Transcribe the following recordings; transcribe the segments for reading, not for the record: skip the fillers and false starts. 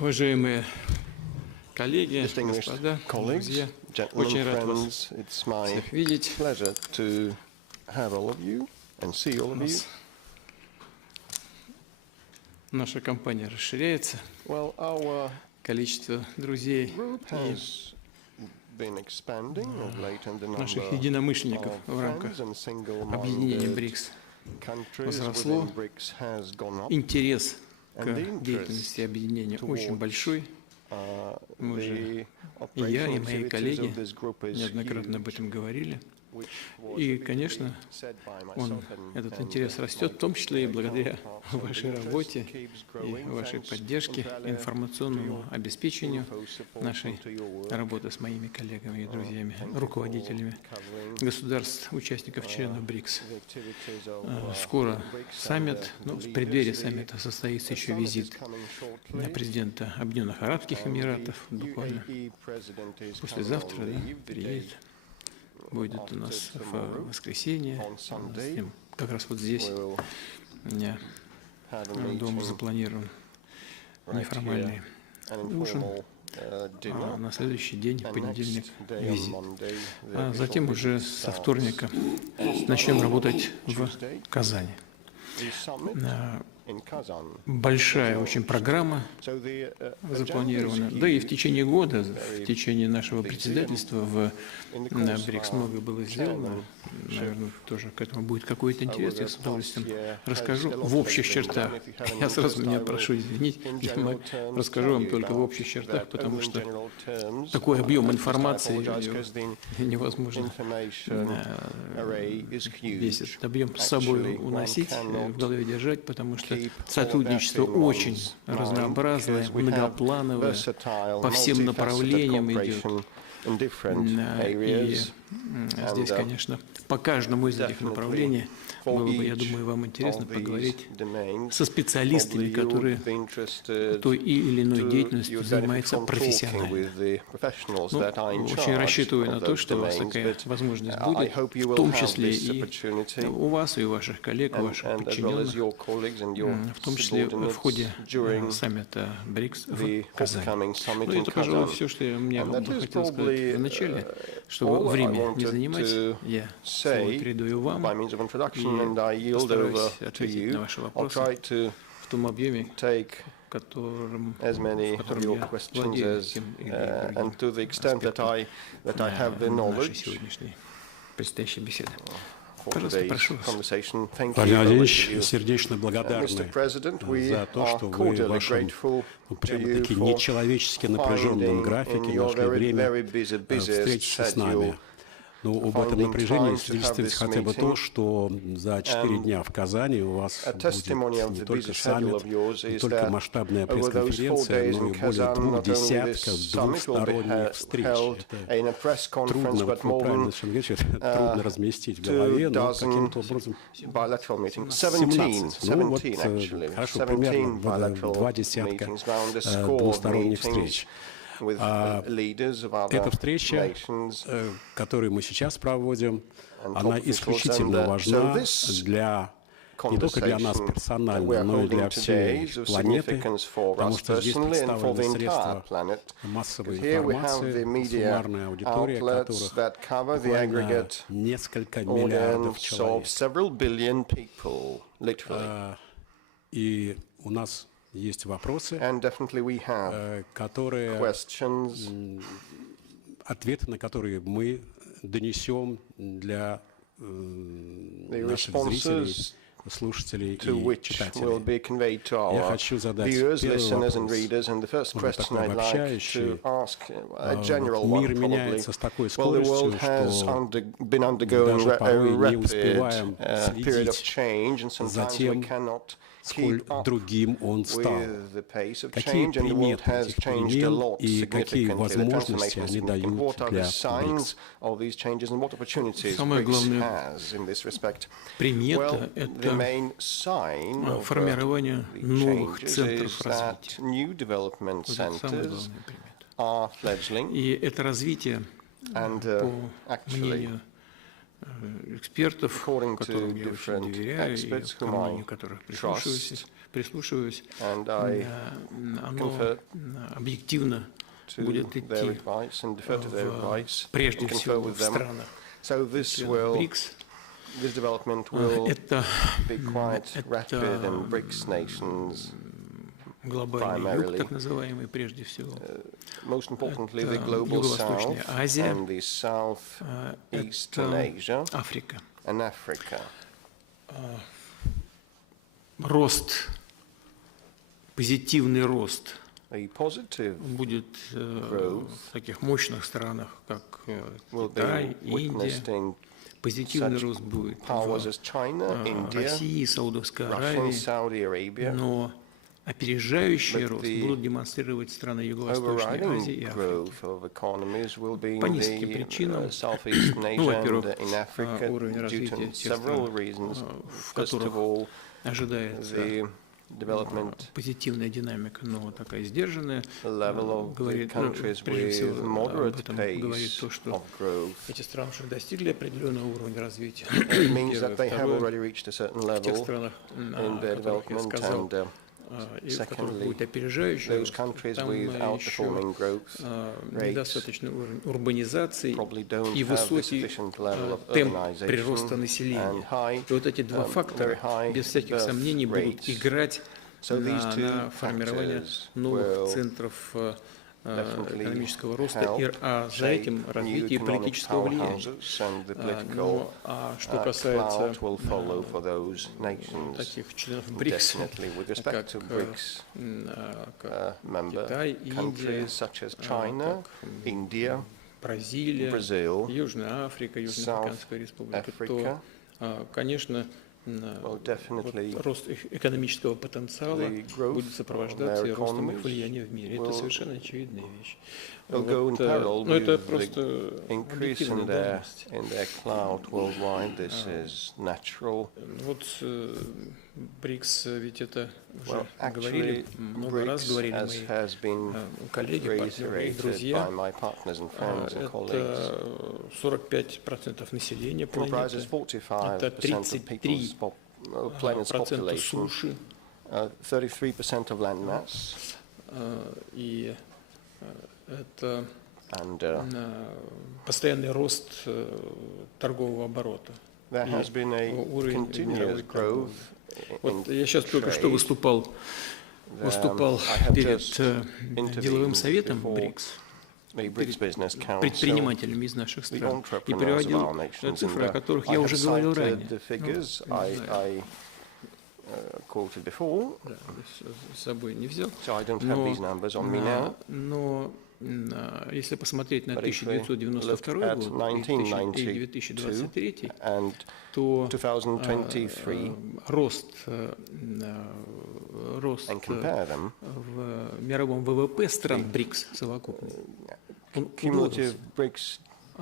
Уважаемые коллеги, господа, друзья, очень рад вас всех видеть. Наша компания расширяется, количество друзей и наших единомышленников в рамках объединения БРИКС возросло. Интерес к деятельности объединения очень большой. Мы уже, и я, и мои коллеги неоднократно об этом говорили. И, конечно, этот интерес растет, в том числе и благодаря вашей работе и вашей поддержке, информационному обеспечению нашей работы с моими коллегами и друзьями, руководителями государств, участников, членов БРИКС. Скоро саммит, в преддверии саммита состоится еще визит президента Объединенных Арабских Эмиратов, буквально послезавтра, приедет. Будет у нас в воскресенье, с ним как раз вот здесь у меня дома запланирован неформальный ужин, а на следующий день, понедельник, визит. А затем уже со вторника начнем работать в Казани. Большая очень программа запланирована. Да и в течение года, в течение нашего председательства в БРИКС много было сделано. Наверное, тоже к этому будет какой-то интерес. Я с удовольствием расскажу в общих чертах. Я сразу меня прошу извинить, я расскажу вам только в общих чертах, потому что такой объем информации невозможно весь этот объем с собой уносить, в голове держать, потому что сотрудничество очень разнообразное, многоплановое, по всем направлениям идет. И здесь, конечно, по каждому из этих направлений было бы, я думаю, вам интересно поговорить со специалистами, которые той или иной деятельностью занимаются профессионально. Очень рассчитываю на то, что у вас такая возможность будет, в том числе и у вас, и у ваших коллег, у ваших подчиненных, в том числе в ходе саммита БРИКС в Казани. Ну, это, пожалуй, все, что мне вам хотел сказать в начале, чтобы время не занимать. Я слово передаю вам и постараюсь ответить на ваши вопросы в том объеме, которым я владею тем или другим аспектом нашей сегодняшней предстоящей беседы. Пожалуйста, прошу вас. Владимир Владимирович, сердечно благодарны за то, что вы в вашем прямо-таки нечеловечески напряженном графике нашли время встретиться с нами. Но об этом напряжении свидетельствует хотя бы то, что за 4 дня в Казани у вас будет не только саммит, не только масштабная пресс-конференция, но и более 2 десятков двусторонних встреч. Это трудно, вот вы правильно говорите, трудно разместить в голове, но каким-то образом 17. Ну вот, хорошо, примерно 2 десятка двусторонних встреч. Эта встреча, которую мы сейчас проводим, она исключительно важна не только для нас персонально, но и для всей планеты, потому что здесь представлены средства массовой информации, суммарная аудитория которых буквально несколько миллиардов человек. И у нас есть вопросы, ответы на которые мы донесем для наших зрителей, слушателей и читателей. Я хочу задать первый вопрос, может, такой обобщающий. Мир меняется с такой скоростью, что даже порой не успеваем следить за тем, сколь другим он стал. Какие приметы этих перемен и какие возможности они дают для БРИКС? Самое главное примета – это формирование новых центров развития. Вот это самая главная примета. И это развитие, по мнению экспертов, которым я очень доверяю и к мнению которых прислушиваюсь, оно объективно будет идти прежде всего в странах БРИКС. Это глобальный юг, так называемый, прежде всего. Это Юго-Восточная Азия, это Африка. Рост, позитивный рост будет в таких мощных странах, как Китай, Индия. Позитивный рост будет в России, Саудовской Аравии, но опережающий рост будут демонстрировать страны Юго-Восточной Азии и Африки. По нескольким причинам. Во-первых, уровень развития тех стран, в которых ожидается позитивная динамика, но такая сдержанная, говорит, прежде всего, об этом говорит то, что эти страны уже достигли определенного уровня развития. В тех странах, о которых я сказал, и в которых будет опережающий рост, там еще недостаточный уровень урбанизации и высокий темп прироста населения. И вот эти два фактора, без всяких сомнений, будут играть на формирование новых центров экономического роста, а за этим развитие политического влияния. А что касается таких членов БРИКС, как Китай, Индия, Бразилия, Южная Африка, Южноафриканская республика, то, конечно, рост их экономического потенциала будет сопровождаться и ростом их влияния в мире. Это совершенно очевидная вещь. Но это просто объективная данность. Вот БРИКС, ведь это уже говорили, много раз говорили мои коллеги, партнеры и друзья. Это 45% населения планеты, это 33% суши, и это постоянный рост торгового оборота. Уровень мировой торговли. Вот я сейчас только что выступал перед деловым советом БРИКС, перед предпринимателями из наших стран, и приводил цифры, о которых я уже говорил ранее. Да, с собой не взял, но если посмотреть на 1992 год и 2023, то рост в мировом ВВП стран БРИКС совокупно,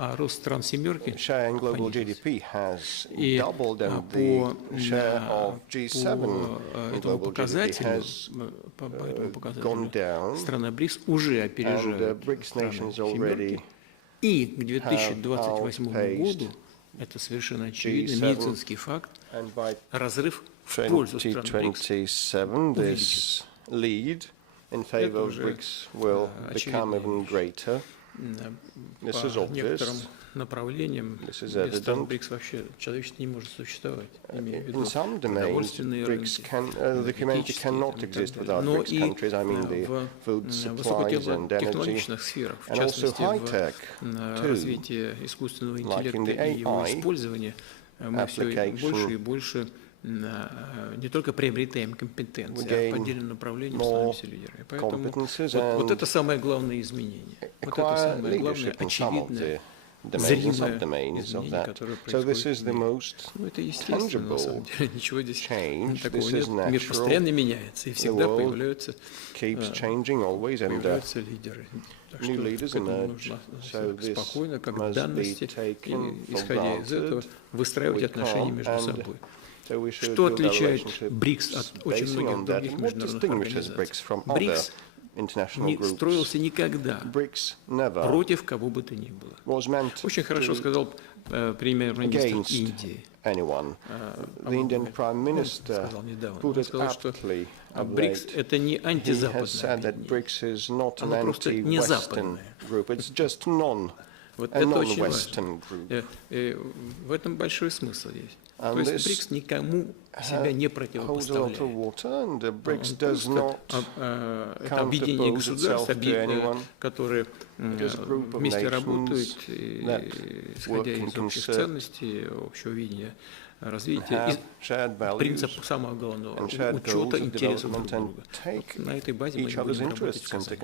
а рост стран семерки и по этому показателю страны БРИКС уже опережают страны семерки, и к 2028 году, это совершенно очевидно, медицинский факт, разрыв в пользу стран БРИКС увеличится. Это уже очевидно. По некоторым направлениям без стран БРИКС вообще человечество не может существовать. Имею в виду продовольственные рынки, но и в высокотехнологичных сферах, в частности, в развитии искусственного интеллекта и его использования, мы все больше и больше не только приобретаем компетенции, а по отдельным направлениям становимся лидерами. Поэтому вот это самое главное изменение. Вот это самое главное, очевидное, зримое изменение, которое происходит в мире. Ну, это естественно, на самом деле. Ничего здесь такого нет. Мир постоянно меняется, и всегда появляются лидеры. Так что к этому нужно спокойно, как данности, и, исходя из этого, выстраивать отношения между собой. Что отличает БРИКС от очень многих других международных организаций? БРИКС не строился никогда против кого бы то ни было. Очень хорошо сказал against anyone. The Indian Prime Minister put it aptly of late. He has said that BRICS is not an anti-Western group, it's just a non-Western group. В этом большой смысл есть. And То есть БРИКС никому себя не противопоставляет. Это объединение государств, которые вместе работают, исходя из общих ценностей, общего видения развития и принцип самого главного учета интересов друг друга. На этой базе мы будем работать в Казани.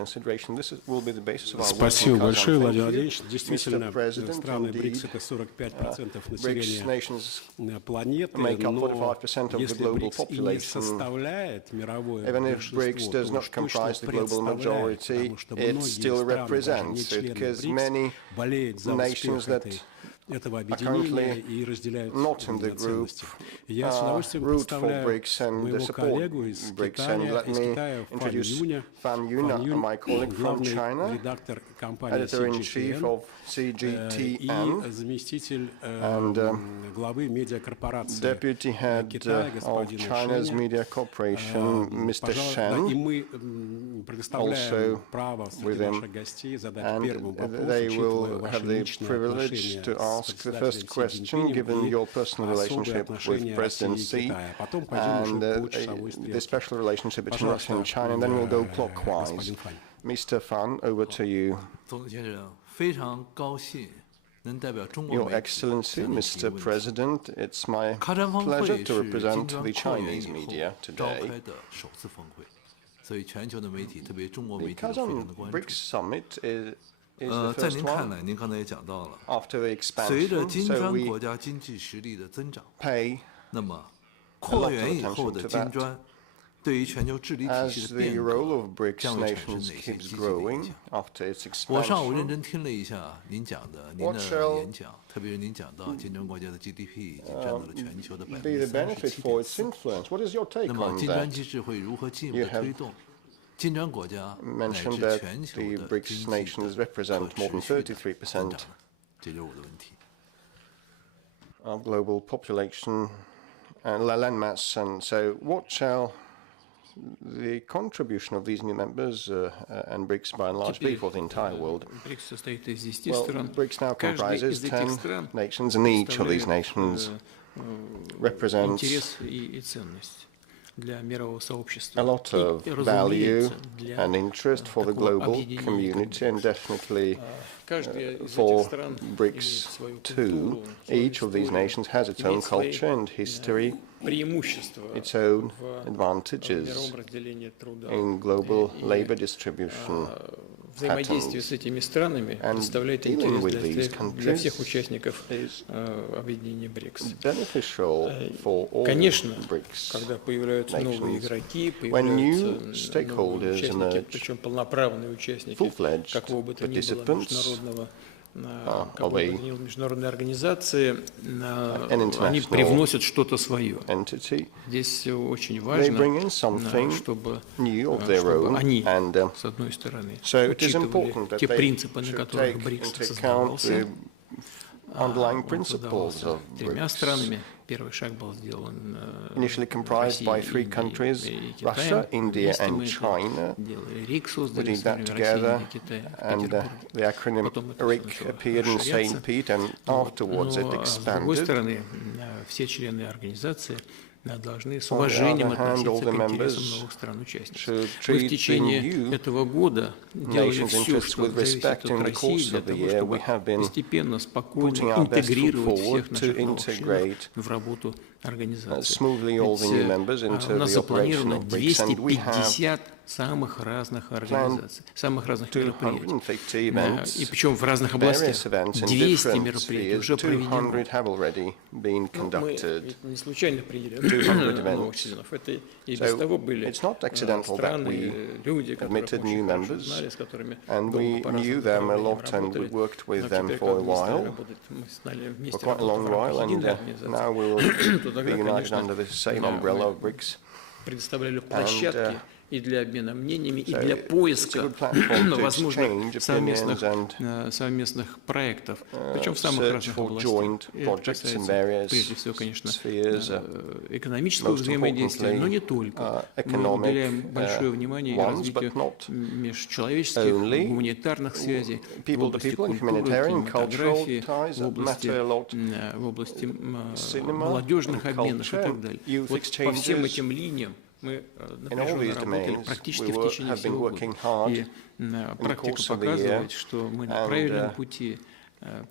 Спасибо большое, Владимир Владимирович. Действительно, страны БРИКС — это 45% населения планеты, но если БРИКС и не составляет мировое большинство, то уж точно представляет, потому что многие страны, даже не члены БРИКС, болеют за успех этого объединения и разделяют ценности. Я с удовольствием представляю моего коллегу из Китая, Фан Юня, главный редактор компании CGTN и заместитель главы медиакорпорации Китая, господина Шена. И мы предоставляем право среди наших гостей задать первый вопрос, учитывая ваши личные отношения ask the first question, given your personal relationship with President Xi and the special relationship between Russia and China, and then we'll go clockwise. Mr. Fan, over to you. Your Excellency, Mr. President, it's my pleasure to represent the Chinese media today. The Kazan BRICS Summit is the first one after the expansion, so we pay a lot of attention to that. As the role of BRICS nations keeps growing after its expansion, what shall be the benefit for its influence? What is your take on that? You have mentioned that the BRICS nations represent more than 33% of global population and landmass, and so what shall the contribution of these new members and BRICS by and large be for the entire world? Well, BRICS now comprises 10 nations, and each of these nations represents a lot of value and interest for the global community, and definitely for BRICS too. Each of these nations has its own culture and history, its own advantages in global labor distribution patterns. And dealing with these countries is beneficial for all BRICS nations. When new stakeholders emerge, full-fledged participants of an international entity, they bring in something new of their own, and so it is important that they should take into account the underlying principles of BRICS. Initially comprised by 3 countries, Russia, India and China. We did that together, and the acronym RIC appeared in St. Pete, and afterwards it expanded. Должны с уважением относиться к интересам новых стран-участниц. Мы в течение этого года делали все, что зависит от России, для того, чтобы постепенно, спокойно интегрировать всех наших новых членов в работу организации. У нас запланировано 250 самых разных организаций, самых разных мероприятий. И причем в разных областях. 200 мероприятий уже проведены. Мы не случайно приняли новых членов. Это и без того были страны, люди, которые знали, с которыми мы по-разному работали. Мы стали вместе работать в единой организации. Предоставляли площадки и для обмена мнениями, и для поиска возможных совместных проектов, причем в самых разных областях. Это касается, прежде всего, конечно, экономического взаимодействия, но не только. Мы уделяем большое внимание развитию межчеловеческих, гуманитарных связей в области культуры, кинематографии, в области молодежных обменов и так далее. Вот по всем этим линиям мы напряженно работали практически в течение всего года. И практика показывает, что мы на правильном пути.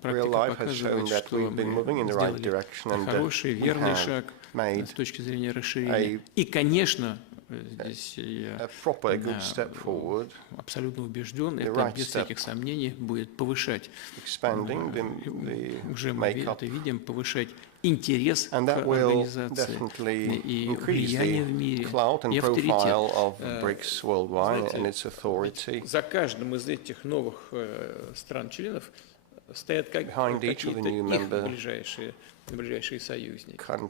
Практика показывает, что мы сделали хороший, верный шаг с точки зрения расширения. И, конечно, здесь я абсолютно убежден, это без всяких сомнений будет повышать, уже мы это видим, повышать интерес к организации и влияние в мире, и авторитет. За каждым из этих новых стран-членов стоят какие-то их ближайшие союзники по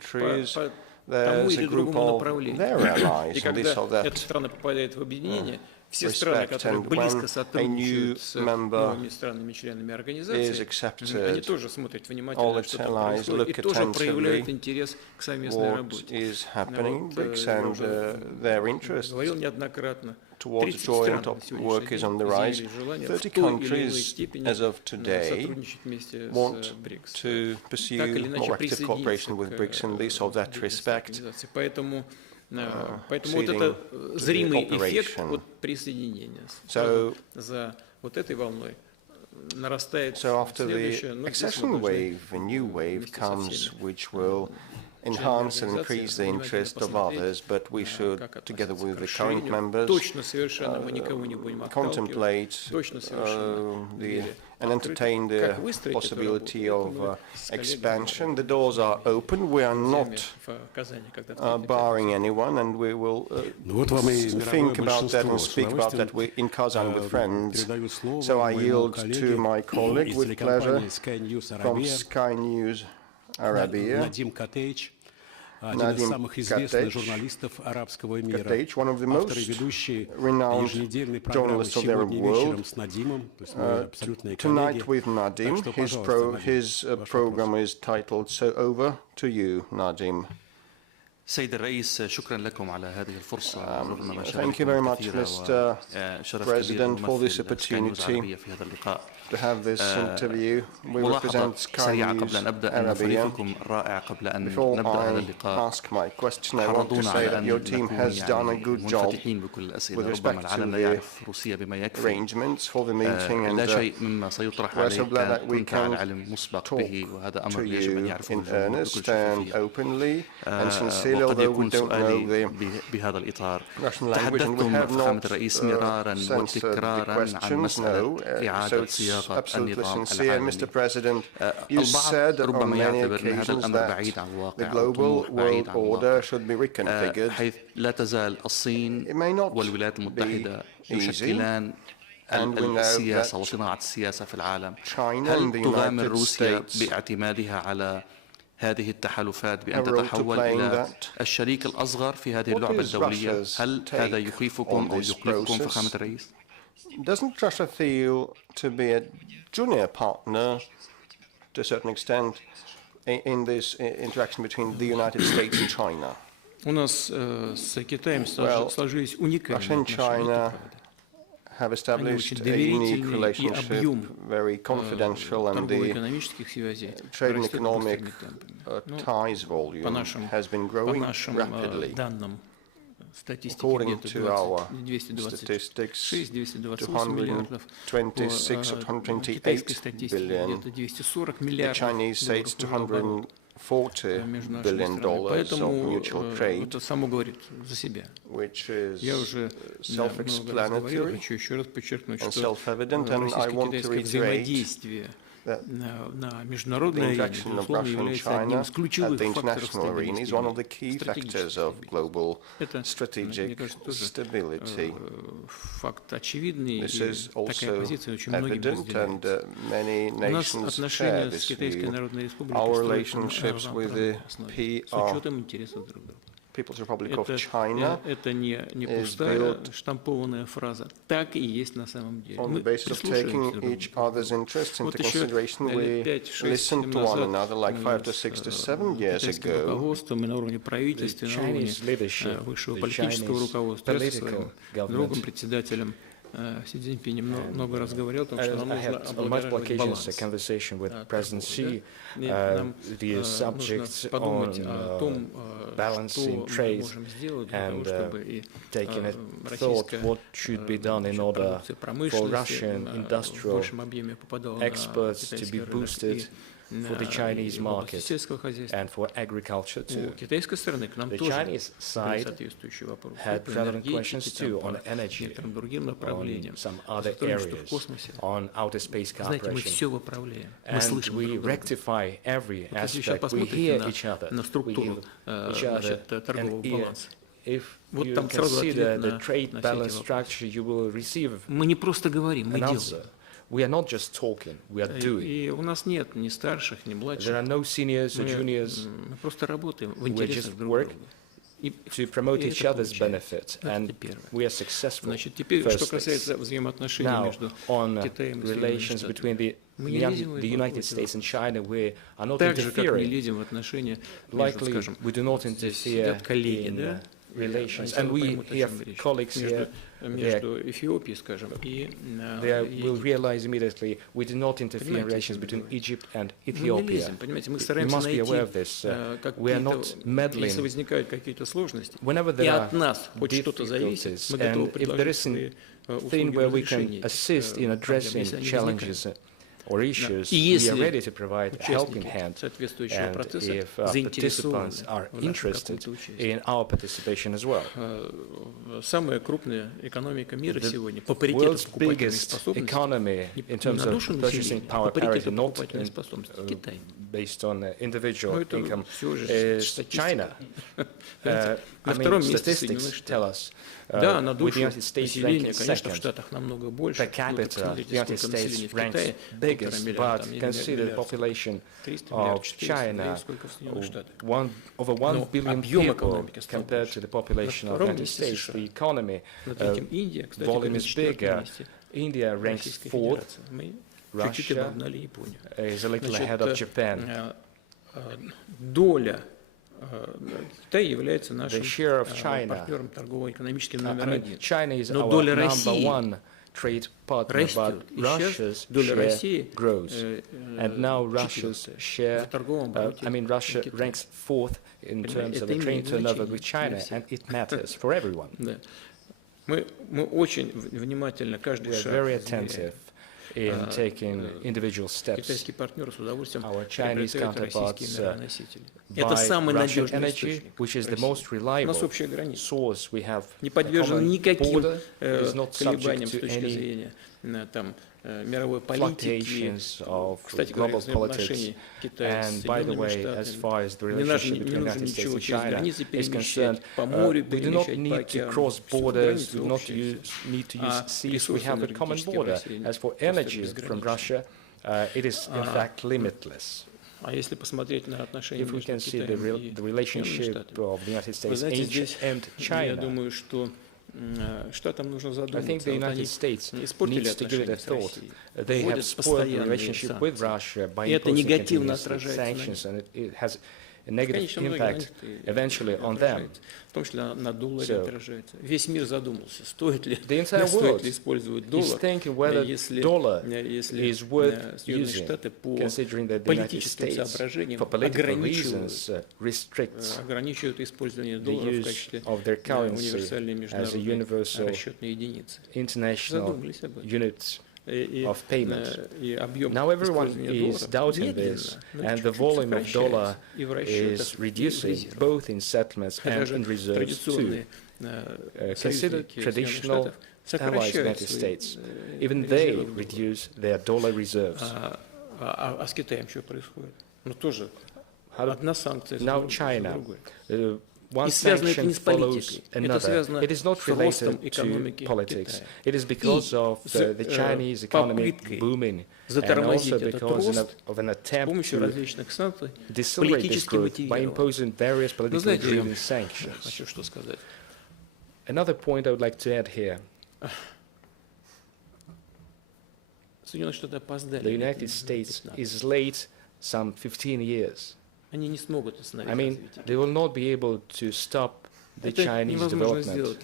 тому или другому направлению. И когда эта страна попадает в объединение, все страны, которые близко сотрудничают с новыми странами-членами организации, они тоже смотрят внимательно, что там происходит, и тоже проявляют интерес к совместной работе. Говорил неоднократно. Towards joint work is on the rise. 30 countries, as of today, want to pursue more active cooperation with BRICS in this or that respect. Поэтому вот это зримый эффект от присоединения. За вот этой волной нарастает следующая. So after the accession wave, a new wave comes, which will enhance and increase the interest of others, but we should, together with the current members, contemplate and entertain the possibility of expansion. The doors are open. We are not barring anyone, and we will think about that and speak about that in Kazan with friends. So I yield to my colleague with pleasure from Sky News Arabia. Один из самых известных журналистов арабского мира, автор и ведущий еженедельной программы «Сегодня вечером» с Надимом, то есть мы абсолютные коллеги. Так что, пожалуйста, his program is titled "So Over to You, Nadim." سيد الرئيس شكرا لكم على هذه الفرصة. Thank you very much, Mr. President, for this opportunity to have this interview. We represent Sky News Arabia. Before I ask my question, I want to say that your team has done a good job with respect to the arrangements for the meeting, and we're so glad that we can talk to you in earnest and openly and sincerely. Although we don't know the Russian language and we have not censored the questions, no. So it's absolutely sincere. Mr. President, you said on many occasions that the global world order should be reconfigured. It may not be easy. And we know that China and the United States هذه التحالفات بأن تتحول إلى الشريك الأصغر في هذه اللعبة الدولية. هل هذا يخيفكم أو يقلقكم فخامة الرئيس؟ Doesn't Russia feel to be a junior partner to a certain extent in this interaction between the United States and China? У нас с Китаем сложились уникальные отношения. Have established a unique relationship, very confidential, and the trade and economic ties volume has been growing rapidly. According to our statistics, 226 or 228 billion, the Chinese say it's $240 billion of mutual trade, which is self-explanatory and self-evident, and I want to reiterate that the interaction of Russia and China at the international arena is one of the key factors of global strategic stability. This is also evident, and many nations share this view. Our relationships with the PR People's Republic of China это не is пустая built штампованная фраза. Так и есть на самом деле. on the Мы basis of taking each other's interests into consideration. We listened to one another like 5 to 6 to 7 years ago. руководством и на уровне правительства, на уровне высшего политического руководства. Я со своим другом, председателем Си Цзиньпинем много раз говорил о том, что нам нужно облагораживать баланс. И нам нужно подумать о том, что мы можем сделать для того, чтобы и российская продукция промышленности в большем объеме попадала на китайский рынок. For the Chinese market and for agriculture too. The Chinese side had relevant questions too on energy, on some other areas, on outer space cooperation. And we rectify every aspect. We hear each other. We hear each other. And if you consider the trade balance structure, you will receive an answer. We are not just talking, we are doing. И у нас нет ни старших, ни младших. There are no seniors or juniors. Мы просто работаем в интересах друг друга. To promote each other's benefit, and we are successful. Значит, теперь, что касается взаимоотношений между Китаем и relations between the United States and China, we are not interfering. Likely, we do not interfere in relations, and we have colleagues here. Между Эфиопией, скажем, и they will realize immediately we do not interfere in relations between Egypt and Ethiopia. We must be aware of this. We are not meddling. Если возникают какие-то сложности, whenever there are difficulties, and if there is a thing where we can assist in addressing challenges or issues, we are ready to provide a helping hand. And if participants are interested in our participation as well. Самая крупная экономика мира сегодня по The паритету world's biggest economy in terms of purchasing power parity, not based on individual income, is China. I mean, statistics tell us. Да, на душу United States населения, конечно, в Штатах намного больше. Per capita, the United States ranks biggest, but consider the population of China, over 1 billion people compared to the population of the United States. The economy volume is bigger. India ranks 4th. Russia is a little ahead of Japan. Доля Китай является нашим The share of China, партнером торгово-экономическим номер один. China is Но our доля number России one trade partner, but растет. И Russia's доля share России grows. And now Russia's share, I mean, Russia ranks 4th in terms of the trade turnover with China, and it matters for everyone. Да. Мы очень внимательно каждый шаг very attentive in taking individual steps. Китайские партнеры с удовольствием Our Chinese приобретают российские counterparts энергоносители. Это buy самый Russian надежный energy, источник. which is the most У нас reliable общая граница. source. We have Не a подвержен common никаким border, is not колебаниям subject с to точки any зрения там, мировой политики. fluctuations of Кстати говоря, global politics. взаимоотношения Китая с And by the Соединенными way, as Штатами. far as the Не нужно relationship between the United States ничего and через China границы is concerned, перемещать, по морю we do not перемещать, по need to океану. cross Всё borders, we do not общее. need to А use seas, we ресурсы have a common энергетические в border. России As for просто energy from безграничны. Russia, it is in fact limitless. А если посмотреть на отношения If we между can see Китаем и the Соединенными relationship Штатами, of the United вы States знаете, здесь and я China, думаю, что Штатам нужно I think задуматься. the Вот они United States испортили needs to give it a отношения с thought. Россией, They have вводят spoiled the постоянные relationship with санкции. Russia by И это imposing негативно continuous отражается на sanctions, них. and it has a В negative конечном итоге impact eventually on them. отражается. В том числе на долларе So, отражается. Весь мир задумался, стоит ли The entire стоит world ли использовать is доллар, thinking whether если dollar если is worth Соединенные using, Штаты по considering that the United политическим States, соображениям for political reasons, restricts ограничивают использование the доллара в use качестве of their currency универсальной as a международной universal расчетной единицы. international Задумались об этом. unit И of payment. и объем Now everyone использования is доллара doubting this, медленно, and the чуть-чуть volume of dollar сокращается и в расчетах, is и в reducing, резервах. both in settlements and Даже in reserves too. традиционные Consider союзники Соединенных traditional Штатов allies of the сокращают United свои States. Even they резервы в долларах. reduce their dollar reserves. А с Китаем что происходит? Ну тоже How do- одна санкция за Now другой. China, И связано это не с политикой, это связано с ростом экономики Китая. И попыткой затормозить этот рост с помощью различных санкций, политически мотивирован. Но знаете, я хочу что сказать. Another point I would like to add here. Соединенные Штаты опоздали. The United States is late some 15 years. Они не смогут остановить развитие. They will not be able to stop the Chinese development.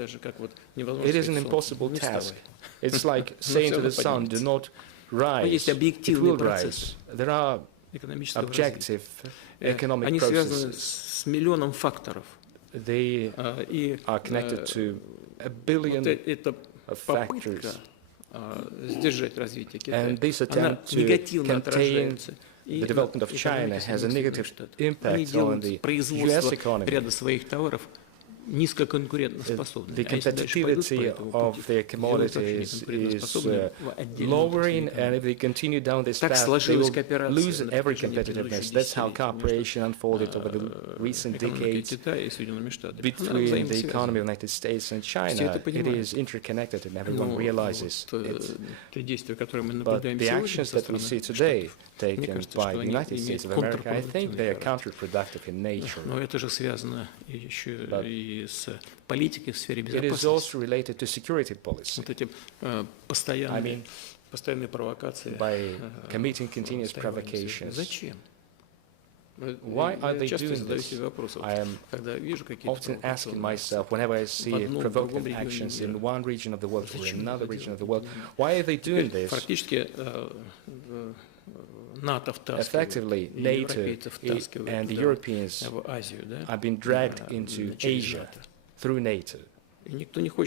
It is an impossible task. It's like saying to the sun, do not rise. It will rise. There are objective economic processes. С миллионом факторов. They are connected to a billion of factors. And this attempt to contain the development of China has a negative impact on the US economy. The competitivity of their commodities is lowering, and if they continue down this path, they will lose every competitiveness. That's how cooperation unfolded over the recent decades between the economy of the United States and China. It is interconnected, and everyone realizes it. But the actions that we see today taken by the United States of America, I think they are counterproductive in nature. С политикой в сфере безопасности. Вот эти постоянные провокации. Зачем? Why are they часто doing задаю this? себе вопрос. I am Когда вижу какие-то often asking myself whenever I see provocative actions in one region of the world or another region of the world, why are they doing this? Практически Effectively, NATO and the Europeans have been dragged into Asia through NATO. Nobody's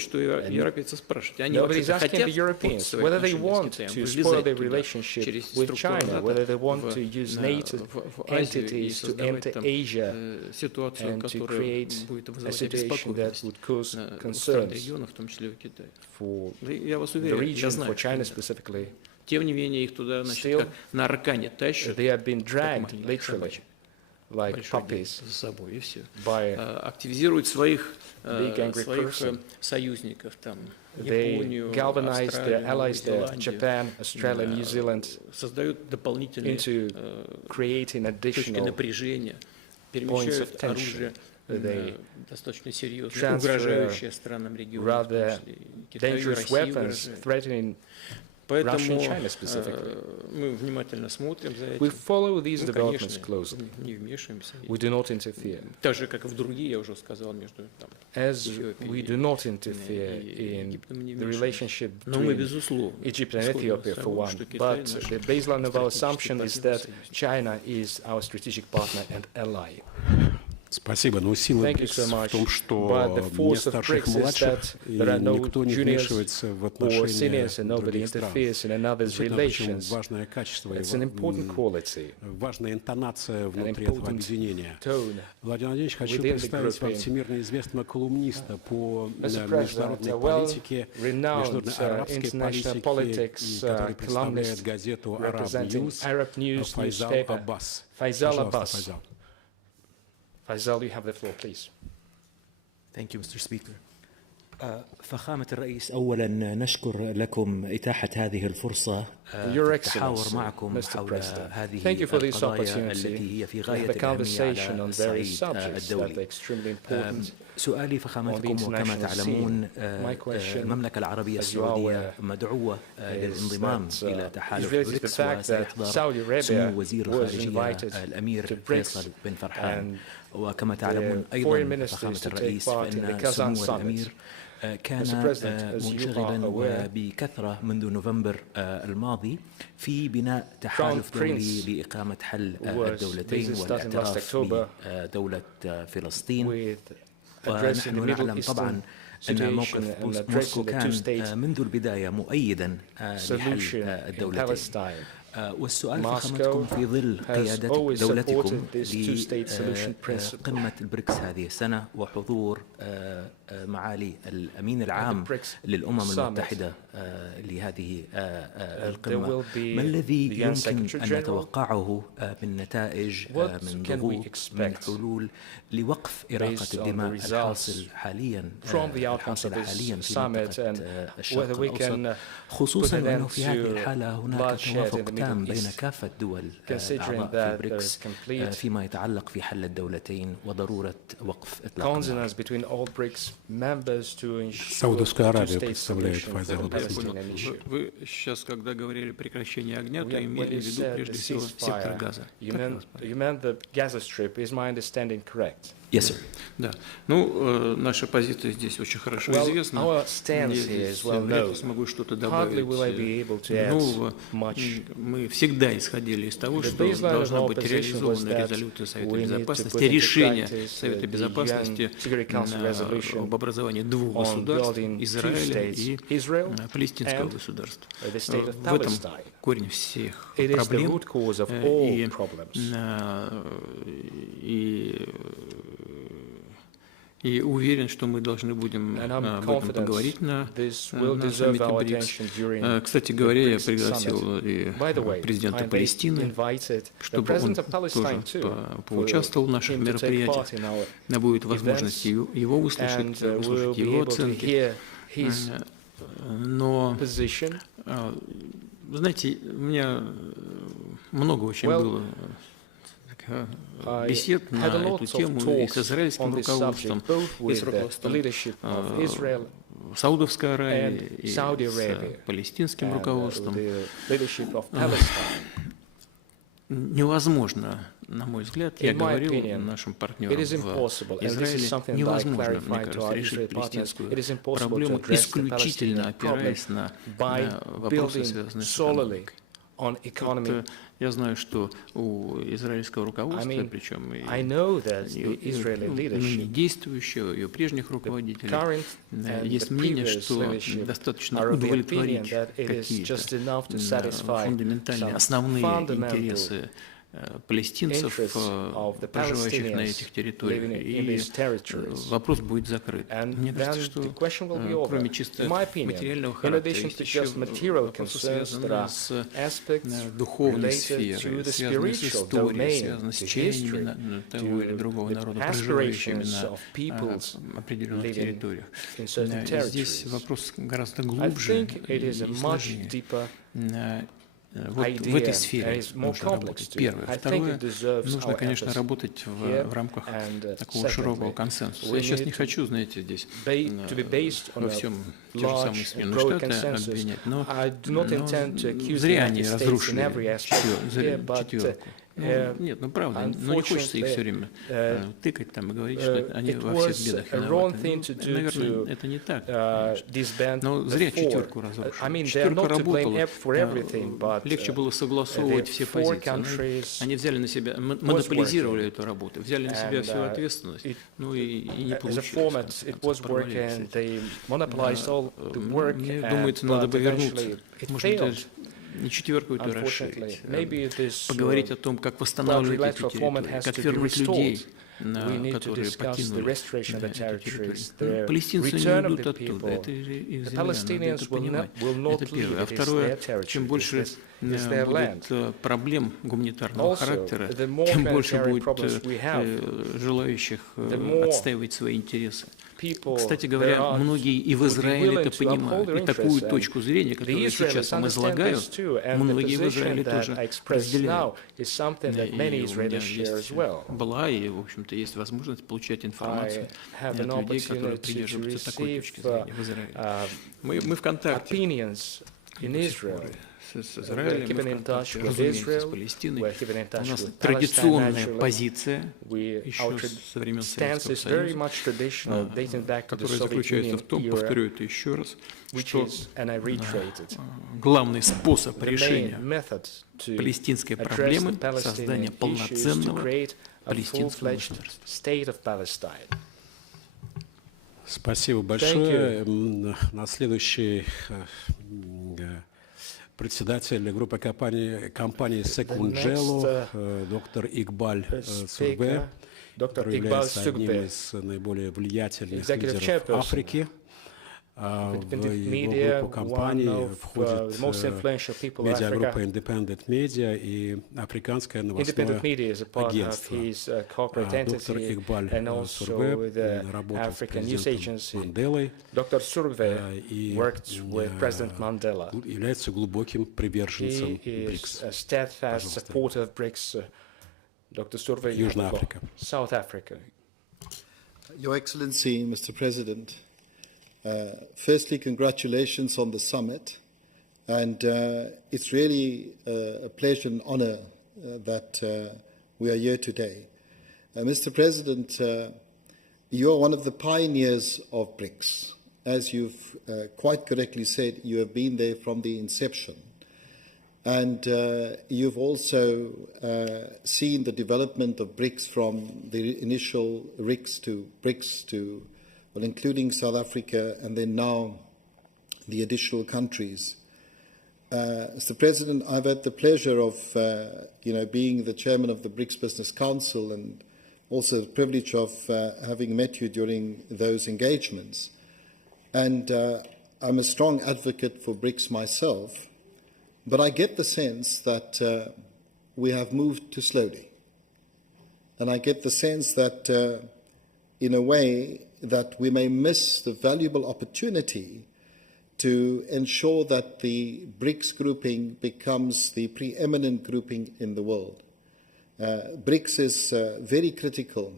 asking the Europeans whether they want to spoil their relationship with China, whether they want to use NATO entities to enter Asia and to create a situation that would cause concerns for the region, for China specifically. Тем не менее, их туда, значит, как на аркане тащат, they have been dragged literally, like puppies, за собой, и все. By активизируют своих своих союзников, там, Японию, Австралию, Голландию, Japan, Australia, New Zealand, создают дополнительные точки напряжения, перемещают оружие достаточно серьезно, угрожающее странам региона, Китаю, России. Поэтому мы внимательно смотрим за этим. We follow these developments closely. Не вмешиваемся. We do not interfere. Так же, как и в другие, я уже сказал, между там. As we do not interfere in the relationship between Egypt and Ethiopia, for one. But the baseline of our assumption is that China is our strategic partner and ally. Спасибо. Но сила БРИКС в том, что нет старших и младших, и никто не вмешивается в отношения других стран. Действительно, важное качество, важная интонация внутри этого объединения. Владимир Владимирович, хочу представить вам всемирно известного колумниста по международной политике, международной арабской политике, который представляет газету Arab News, Файзал Аббас. Faisal, you have the floor, please. Thank you, Mr. Speaker. فخامة الرئيس، أولا نشكر لكم إتاحة هذه الفرصة التحاور معكم حول هذه القضايا التي هي في غاية الأهمية على الصعيد الدولي. سؤالي فخامتكم، وكما تعلمون المملكة العربية السعودية مدعوة للانضمام إلى تحالف بريكس، وسيحضر سمو وزير الخارجية الأمير فيصل بن فرحان. وكما تعلمون أيضا فخامة الرئيس فإن سمو الأمير كان منشغلا بكثرة منذ نوفمبر الماضي في بناء تحالف دولي لإقامة حل الدولتين والاعتراف بدولة فلسطين. ونحن نعلم طبعا أن موقف موسكو كان منذ البداية مؤيدا لحل الدولتين. والسؤال فخامتكم في ظل قيادة دولتكم لقمة البريكس هذه السنة وحضور معالي الأمين العام للأمم المتحدة لهذه القمة. ما الذي يمكن أن نتوقعه من نتائج، من ضغوط، من حلول لوقف إراقة الدماء الحاصلة حاليا في منطقة الشرق الأوسط، خصوصا أنه في هذه الحالة هناك توافق تام بين كافة دول أعضاء في بريكس فيما يتعلق في حل الدولتين وضرورة وقف إطلاق النار. Саудовская Аравия представляет фазовый. Вы сейчас, когда говорили прекращение огня, то имели в виду прежде всего сектор Газа. Yes, sir. Да. Ну, наша позиция здесь очень хорошо известна. Я вряд ли смогу что-то добавить нового. Мы всегда исходили из того, что должна быть реализована резолюция Совета Безопасности, решение Совета Безопасности об образовании двух государств, Израиля и палестинского государства. В этом корень всех проблем. И уверен, что мы должны будем об этом поговорить на саммите БРИКС. Кстати говоря, я пригласил и президента Палестины, чтобы он тоже поучаствовал в наших мероприятиях. Будет возможность его услышать его оценки. Но, знаете, у меня много очень было бесед на эту тему и с израильским руководством, и с руководством Саудовской Аравии, и с палестинским руководством. Невозможно, на мой взгляд, я говорил нашим партнерам в Израиле, невозможно, мне кажется, решить палестинскую проблему, исключительно опираясь на вопросы, связанные с экономикой. Я знаю, что у израильского руководства, причем и ныне действующего, и у прежних руководителей, есть мнение, что достаточно удовлетворить какие-то фундаментальные, основные интересы палестинцев, проживающих на этих территориях, и вопрос будет закрыт. Мне кажется, что кроме чисто материального характера, есть еще вопросы, связанные с духовной сферой, связанные с историей, связанные с чаяниями того или другого народа, проживающими на определенных территориях. Здесь вопрос гораздо глубже и сложнее. Вот в этой сфере нужно работать. Первое. Второе, нужно, конечно, работать в рамках такого широкого консенсуса. Я сейчас не хочу, знаете, здесь во всем те же самые Соединенные Штаты обвинять, но зря они разрушили четверку. Нет, ну правда, но не хочется их все время тыкать там и говорить, что они во всех бедах виноваты. Наверное, это не так. Но зря четверку разрушили. Четверка работала. Легче было согласовывать все позиции. Они взяли на себя, монополизировали эту работу, взяли на себя всю ответственность, ну и не получилось. Мне думается, надо бы вернуться. Может быть, не четверку эту расширить, поговорить о том, как восстанавливать эти территории, как вернуть людей, которые покинули эту территорию. Палестинцы не уйдут оттуда, это израильтяне, надо это понимать. Это первое. А второе, чем больше будет проблем гуманитарного характера, тем больше будет желающих отстаивать свои интересы. Кстати говоря, многие и в Израиле это понимают. И такую точку зрения, которую сейчас вам излагаю, многие в Израиле тоже разделяют. И у меня есть была и, в общем-то, есть возможность получать информацию от людей, которые придерживаются такой точки зрения в Израиле. Мы в контакте с Израилем, разумеется, с Палестиной. У нас традиционная позиция еще со времен Советского Союза, которая заключается в том, повторю это еще раз, что главный способ решения палестинской проблемы — создание полноценного палестинского государства. Спасибо большое. На следующий председатель группы компании Секунджело, доктор Игбаль Сурбе, который является одним из наиболее влиятельных лидеров Африки. В его группу компаний входит медиагруппа Independent Media и африканское новостное агентство. Доктор Игбаль Сурве работал с президентом Манделой и является глубоким приверженцем БРИКС. Южная Африка. Your Excellency, Mr. President, firstly, congratulations on the summit, and it's really a pleasure and honor that we are here today. Mr. President, you are one of the pioneers of BRICS. As you've quite correctly said, you have been there from the inception. And you've also seen the development of BRICS from the initial RICS to BRICS to, well, including South Africa, and then now the additional countries. Mr. President, I've had the pleasure of, being the chairman of the BRICS Business Council, and also the privilege of having met you during those engagements. And I'm a strong advocate for BRICS myself. But I get the sense that we have moved too slowly. And I get the sense that, in a way, that we may miss the valuable opportunity to ensure that the BRICS grouping becomes the preeminent grouping in the world. BRICS is very critical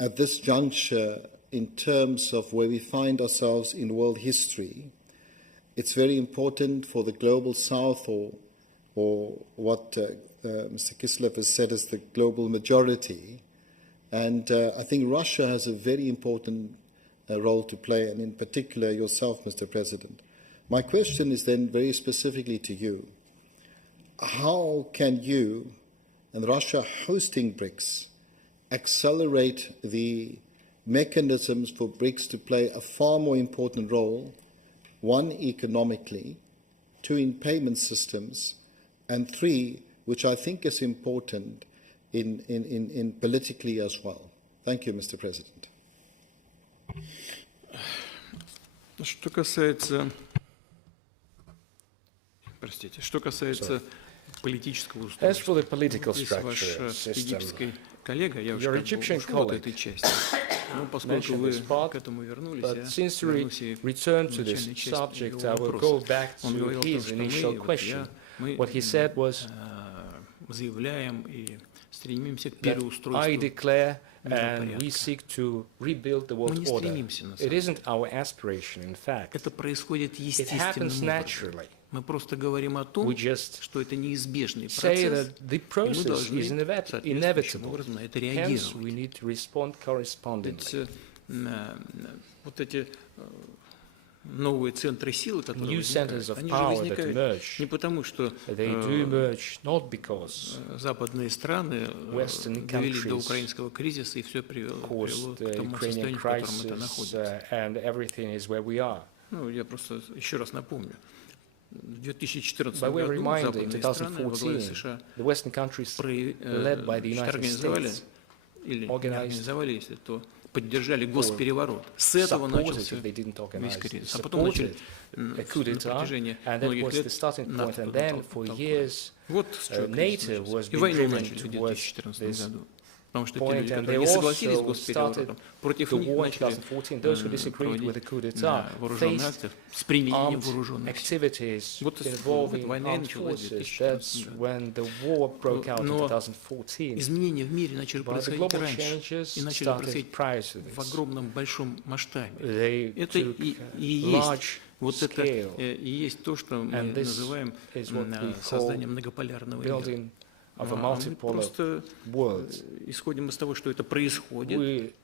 at this juncture in terms of where we find ourselves in world history. It's very important for the global south, or what Mr. Kislev has said as the global majority. And I think Russia has a very important role to play, and in particular yourself, Mr. President. My question is then very specifically to you. How can you and Russia hosting BRICS accelerate the mechanisms for BRICS to play a far more important role, one, economically, two, in payment systems, and three, which I think is important, in politically as well? Thank you, Mr. President. Что касается политического устройства, ваш египетский коллега, я уже ушел от этой части. Ну, поскольку вы к этому вернулись, я вернусь и к начальной части его вопроса. Он говорил о том, что мы заявляем и стремимся к переустройству. And we seek to rebuild the world order. It isn't our aspiration, in fact. Это происходит It happens naturally. Мы просто говорим о том, что это неизбежный Say процесс, that the и мы process должны is соответствующим inevitable. образом на это Hence, реагировать. we need to respond correspondingly. Вот эти новые центры силы, которые New centers of возникают, они же power that возникают emerge. не потому, что They do emerge not because западные страны Western довели до countries украинского кризиса и все привело caused к the тому Ukrainian состоянию, в котором это crisis, находится. and everything is where we are. Ну, я просто еще раз напомню. В 2014 By way of году reminder, in западные страны во главе 2014, США the Western countries, led by the United организовали, States, или не organized, организовали, если то поддержали госпереворот. С этого начался весь кризис. А потом начали на протяжении многих лет НАТО толкалось. Вот с чего кризис. И войну начали в 2014 году. Потому что те люди, которые не согласились с госпереворотом, против них начали проводить вооруженные акты с применением вооруженных сил. Вот война и началась в 2014 году. Но изменения в мире начали происходить раньше и начали происходить в огромном большом масштабе. Это и есть вот это и есть то, что мы называем созданием многополярного мира. Мы просто исходим из того, что это происходит, и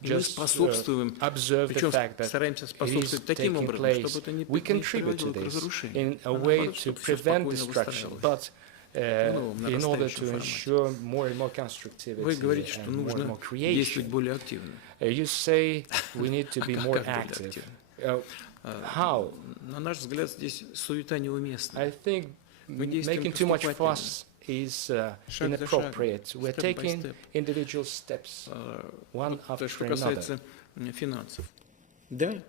мы способствуем, причем стараемся способствовать таким образом, чтобы это не приводило к разрушению, а наоборот, чтобы все спокойно выстраивалось. In order to ensure more and more constructivity. Вы говорите, что нужно действовать более активно. You say we need to be more active. How? На наш взгляд, здесь суета неуместна. I think making too much fuss is inappropriate. We're taking individual steps, one after Что another. касается финансов.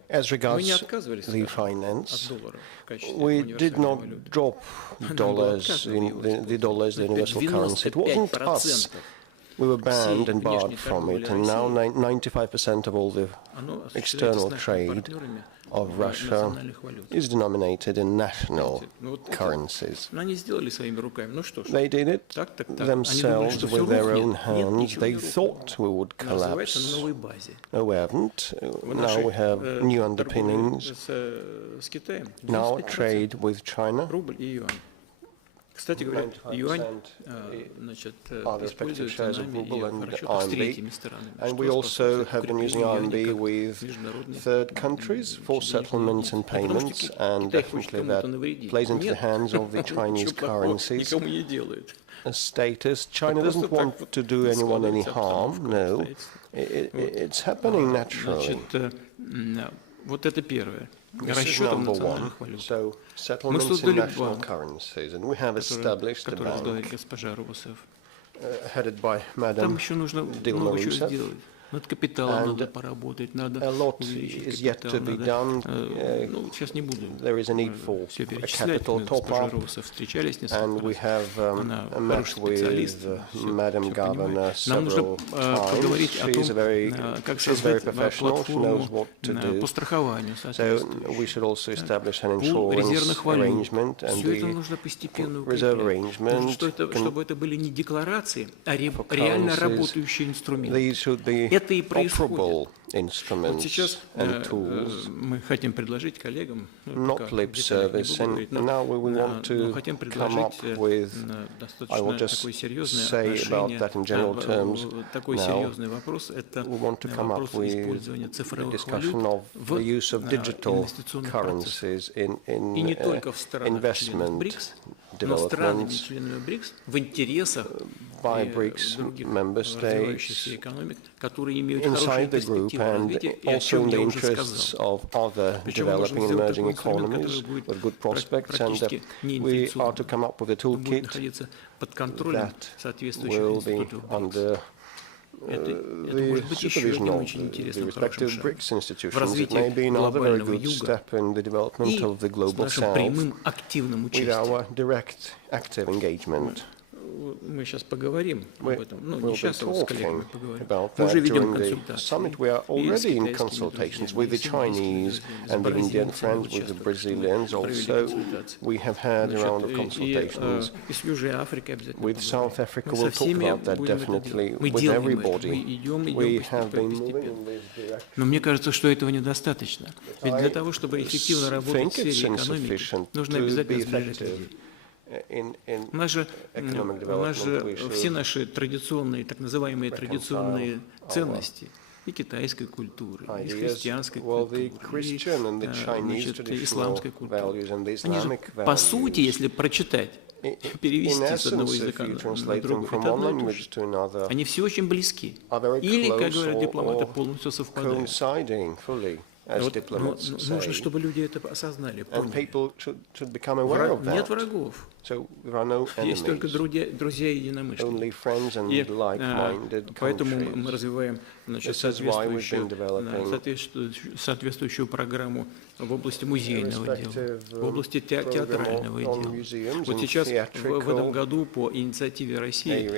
As regards the finance, we did not drop dollars in the universal currency. It wasn't us. We were banned and barred from it, and now 95% of all the external trade of Russia is denominated in national currencies. They did it themselves with their own hands. They thought we would collapse. No, we haven't. Now we have new underpinnings. Now trade with China. Кстати говоря, юань, значит, and we also have been using RMB with third countries for settlements and payments, and definitely that plays into the hands of the Chinese currencies. A status, China doesn't want to do anyone any harm, no, it's happening naturally. Вот это первое. This is number one. So, settlements in national currencies, and we have established a bank headed by Madam Dilma Rousseff. Над капиталом надо поработать, надо увеличить капитал, there is a need for a capital top-up, and we have met with Madam Governor several times. She's very professional, she knows what to do. So we should also establish an insurance arrangement and the reserve arrangement. Чтобы это были не декларации, а реально работающие инструменты. These should be operable instruments and tools, not lip service. And now we want to come up with, I will just say about that in general terms now, we want to come up with a discussion of the use of digital currencies in investment developments by BRICS member states inside the group, and also in the interests of other developing and emerging economies with good prospects. And we are to come up with a toolkit that will be under the supervision of the respective BRICS institutions. It may be another very good step in the development of the global south with our direct, active engagement. Мы сейчас поговорим об этом. Ну, не сейчас, а скорее мы поговорим. Мы уже ведем консультации. We are already in consultations with the Chinese and the Indian friends, with the Brazilians also. We have had a round of consultations. With South Africa, we'll talk about that definitely with everybody. We have been moving in this direction. Но мне кажется, что этого недостаточно. Ведь для того, чтобы эффективно работать в сфере экономики, нужно обязательно сближать людей. У нас же все наши традиционные, так называемые традиционные ценности и китайской культуры, и христианской культуры, и исламской культуры, они же, по сути, если прочитать, перевести с одного языка на другой, это одно и то же. Они все очень близки. Или, как говорят дипломаты, полностью совпадают. Нужно, чтобы люди это осознали, поняли. Нет врагов. Есть только друзья и единомышленники. И поэтому мы развиваем, значит, соответствующую программу в области музейного дела, в области театрального дела. Вот сейчас, в этом году, по инициативе России,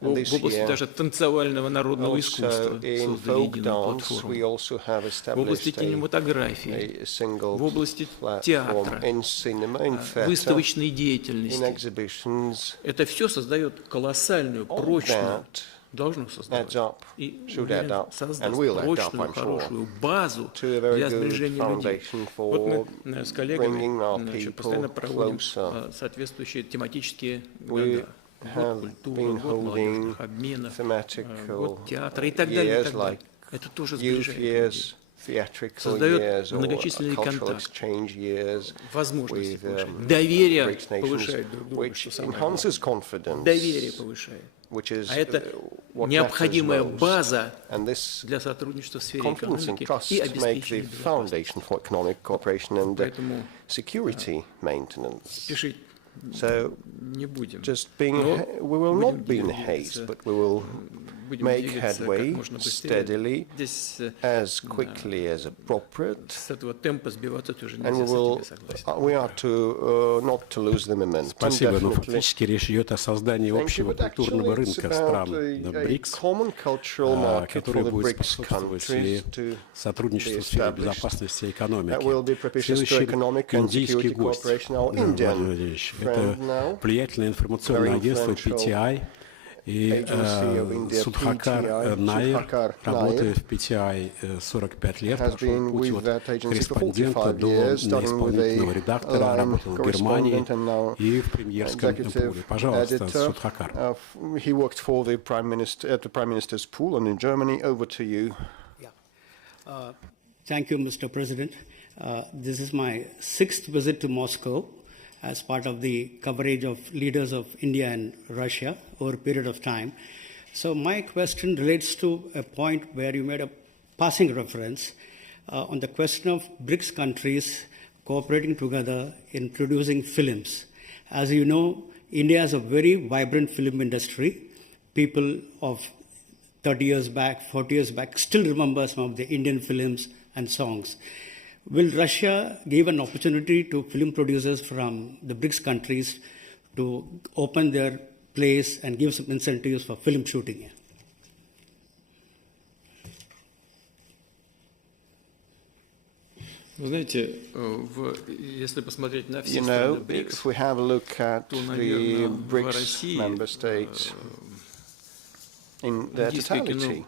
в области даже танцевального народного искусства создали единую платформу. В области кинематографии, в области театра, выставочной деятельности. Это все создает колоссальную, прочную, должно создавать и создаст прочную, хорошую базу для сближения людей. Вот мы с коллегами постоянно проводим соответствующие тематические года. Год культуры, год молодежных обменов, год театра и так далее, и так далее. Это тоже сближает людей. Создает многочисленные контакты, возможности повышать, доверие повышает друг другу, что самое главное. Доверие повышает. А это необходимая база для сотрудничества в сфере экономики и обеспечения безопасности. Поэтому спешить не будем. We will not be in haste, but we will make headway steadily, as quickly as appropriate, and we are to not to lose the momentum. Спасибо, но фактически речь идет о создании общего культурного рынка стран БРИКС, который будет способствовать и сотрудничеству в сфере безопасности и экономики. Следующий индийский гость, Владимир Владимирович, это влиятельное информационное агентство PTI, и Судхакар Наир работает в PTI 45 лет, прошел путь от корреспондента до исполнительного редактора, работал в Германии и в премьерском пуле. Пожалуйста, Судхакар. He worked for the at the Prime Minister's pool and in Germany. Over to you. Thank you, Mr. President. This is my 6th visit to Moscow as part of the coverage of leaders of India and Russia over a period of time. So my question relates to a point where you made a passing reference on the question of BRICS countries cooperating together in producing films. As you know, India has a very vibrant film industry. People of 30 years back, 40 years back, still remember some of the Indian films and songs. Will Russia give an opportunity to film producers from the BRICS countries to open their place and give some incentives for film shooting? Если посмотреть на все страны БРИКС, if we have a look at the BRICS member states in their totality,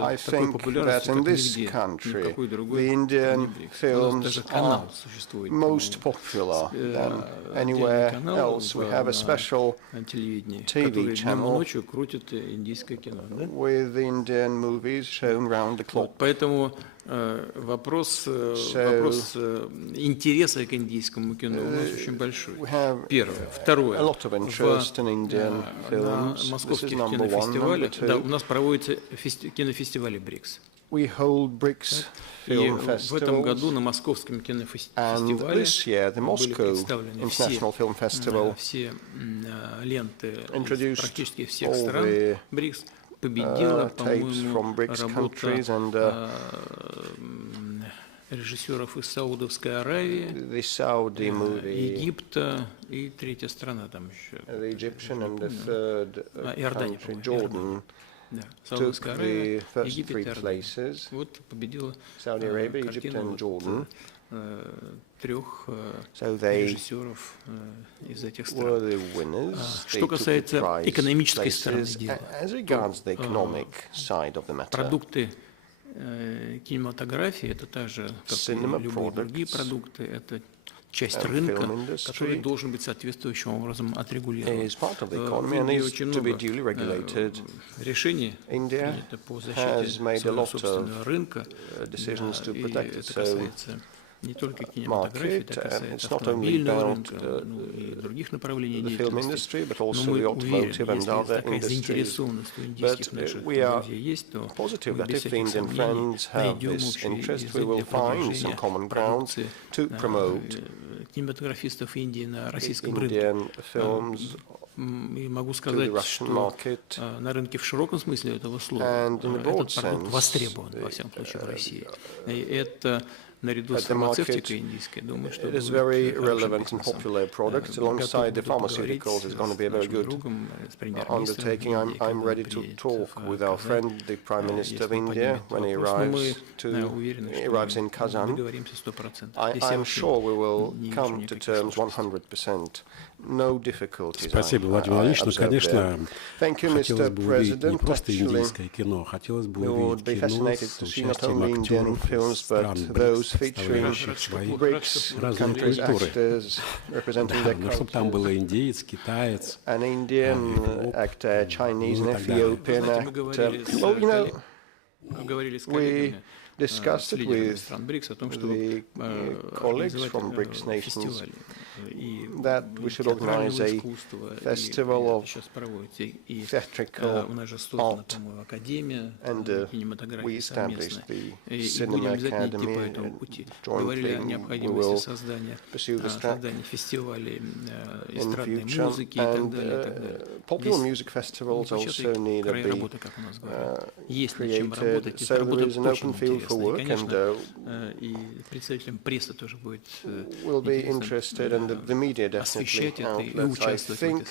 I think that in this country, the Indian films are most popular than anywhere else. We have a special TV channel with Indian movies shown round the clock. Вопрос интереса к индийскому кино у нас очень большой. Первое. Второе. На московских кинофестивалях, да, у нас проводятся кинофестивали БРИКС. И в этом году на московском кинофестивале были представлены все ленты практически всех стран БРИКС. Победила, по-моему, работа режиссеров из Саудовской Аравии, Египта и третья страна там еще. Иордания, по-моему. Да, Саудовская Аравия, Египет и Иордания. Вот победила картина трех режиссеров из этих стран. Что касается экономической стороны дела, продукты кинематографии — это так же, как и любые другие продукты, это часть рынка, который должен быть соответствующим образом отрегулирован. В Индии очень много решений принято по защите своего собственного рынка, и это касается не только кинематографии, это касается автомобильного рынка, и других направлений деятельности. Но мы уверены, если такая заинтересованность у индийских наших друзей есть, то мы без всяких сомнений найдем общий язык для продвижения продукции кинематографистов Индии на российском рынке. И могу сказать, что на рынке в широком смысле этого слова этот продукт востребован, во всяком случае, в России. И это наряду с фармацевтикой индийской, думаю, что is very relevant and popular product. Alongside the pharmaceuticals, it's going to be a very good undertaking. I'm ready to talk with our friend, the Prime Minister of India, when he arrives in Kazan. I'm sure we will come to terms 100%. No difficulties. Спасибо, Владимир Владимирович. Ну, конечно, хотелось бы увидеть не просто индийское кино, хотелось бы увидеть кино с участием актеров из стран БРИКС, представляющих свои разные культуры. Да, но чтобы там был индиец, китаец, мы говорили с коллегами, discussed it with стран БРИКС о том, что colleagues from BRICS nations that we should organize a festival of theatrical art, and we established the Cinema Academy, and jointly we will pursue the track in the future, and popular music festivals also need to be created, so there is an open field for work, and we'll be interested, and the media definitely outlets, I think,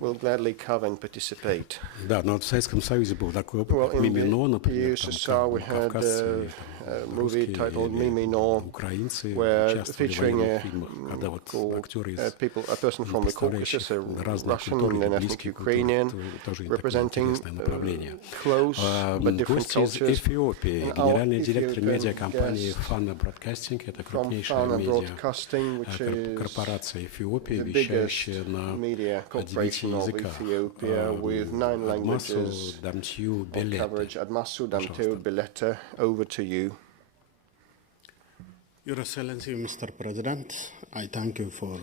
will gladly cover and participate. Да, но в Советском Союзе был такой опыт, как «Мимино», например, там кавказцы, movie titled Mimino, where featuring a person from the Caucasus, a Russian and an ethnic Ukrainian, representing close but different cultures. Эфиопии, генеральный директор медиакомпании «Фана Бродкастинг», это крупнейшая медиакорпорация Эфиопии, вещающая на 9 языках. Адмасу Дамтью Белете. Over to you. Your Excellency, Mr. President, I thank you for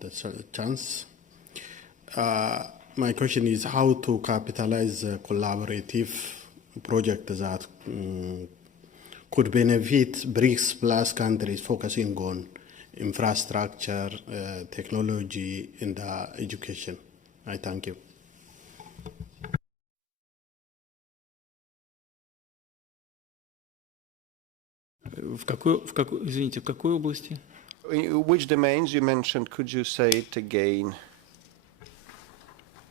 the chance. My question is how to capitalize a collaborative project that could benefit BRICS plus countries focusing on infrastructure, technology, and education. I thank you. В какой области? Which domains you mentioned? Could you say it again?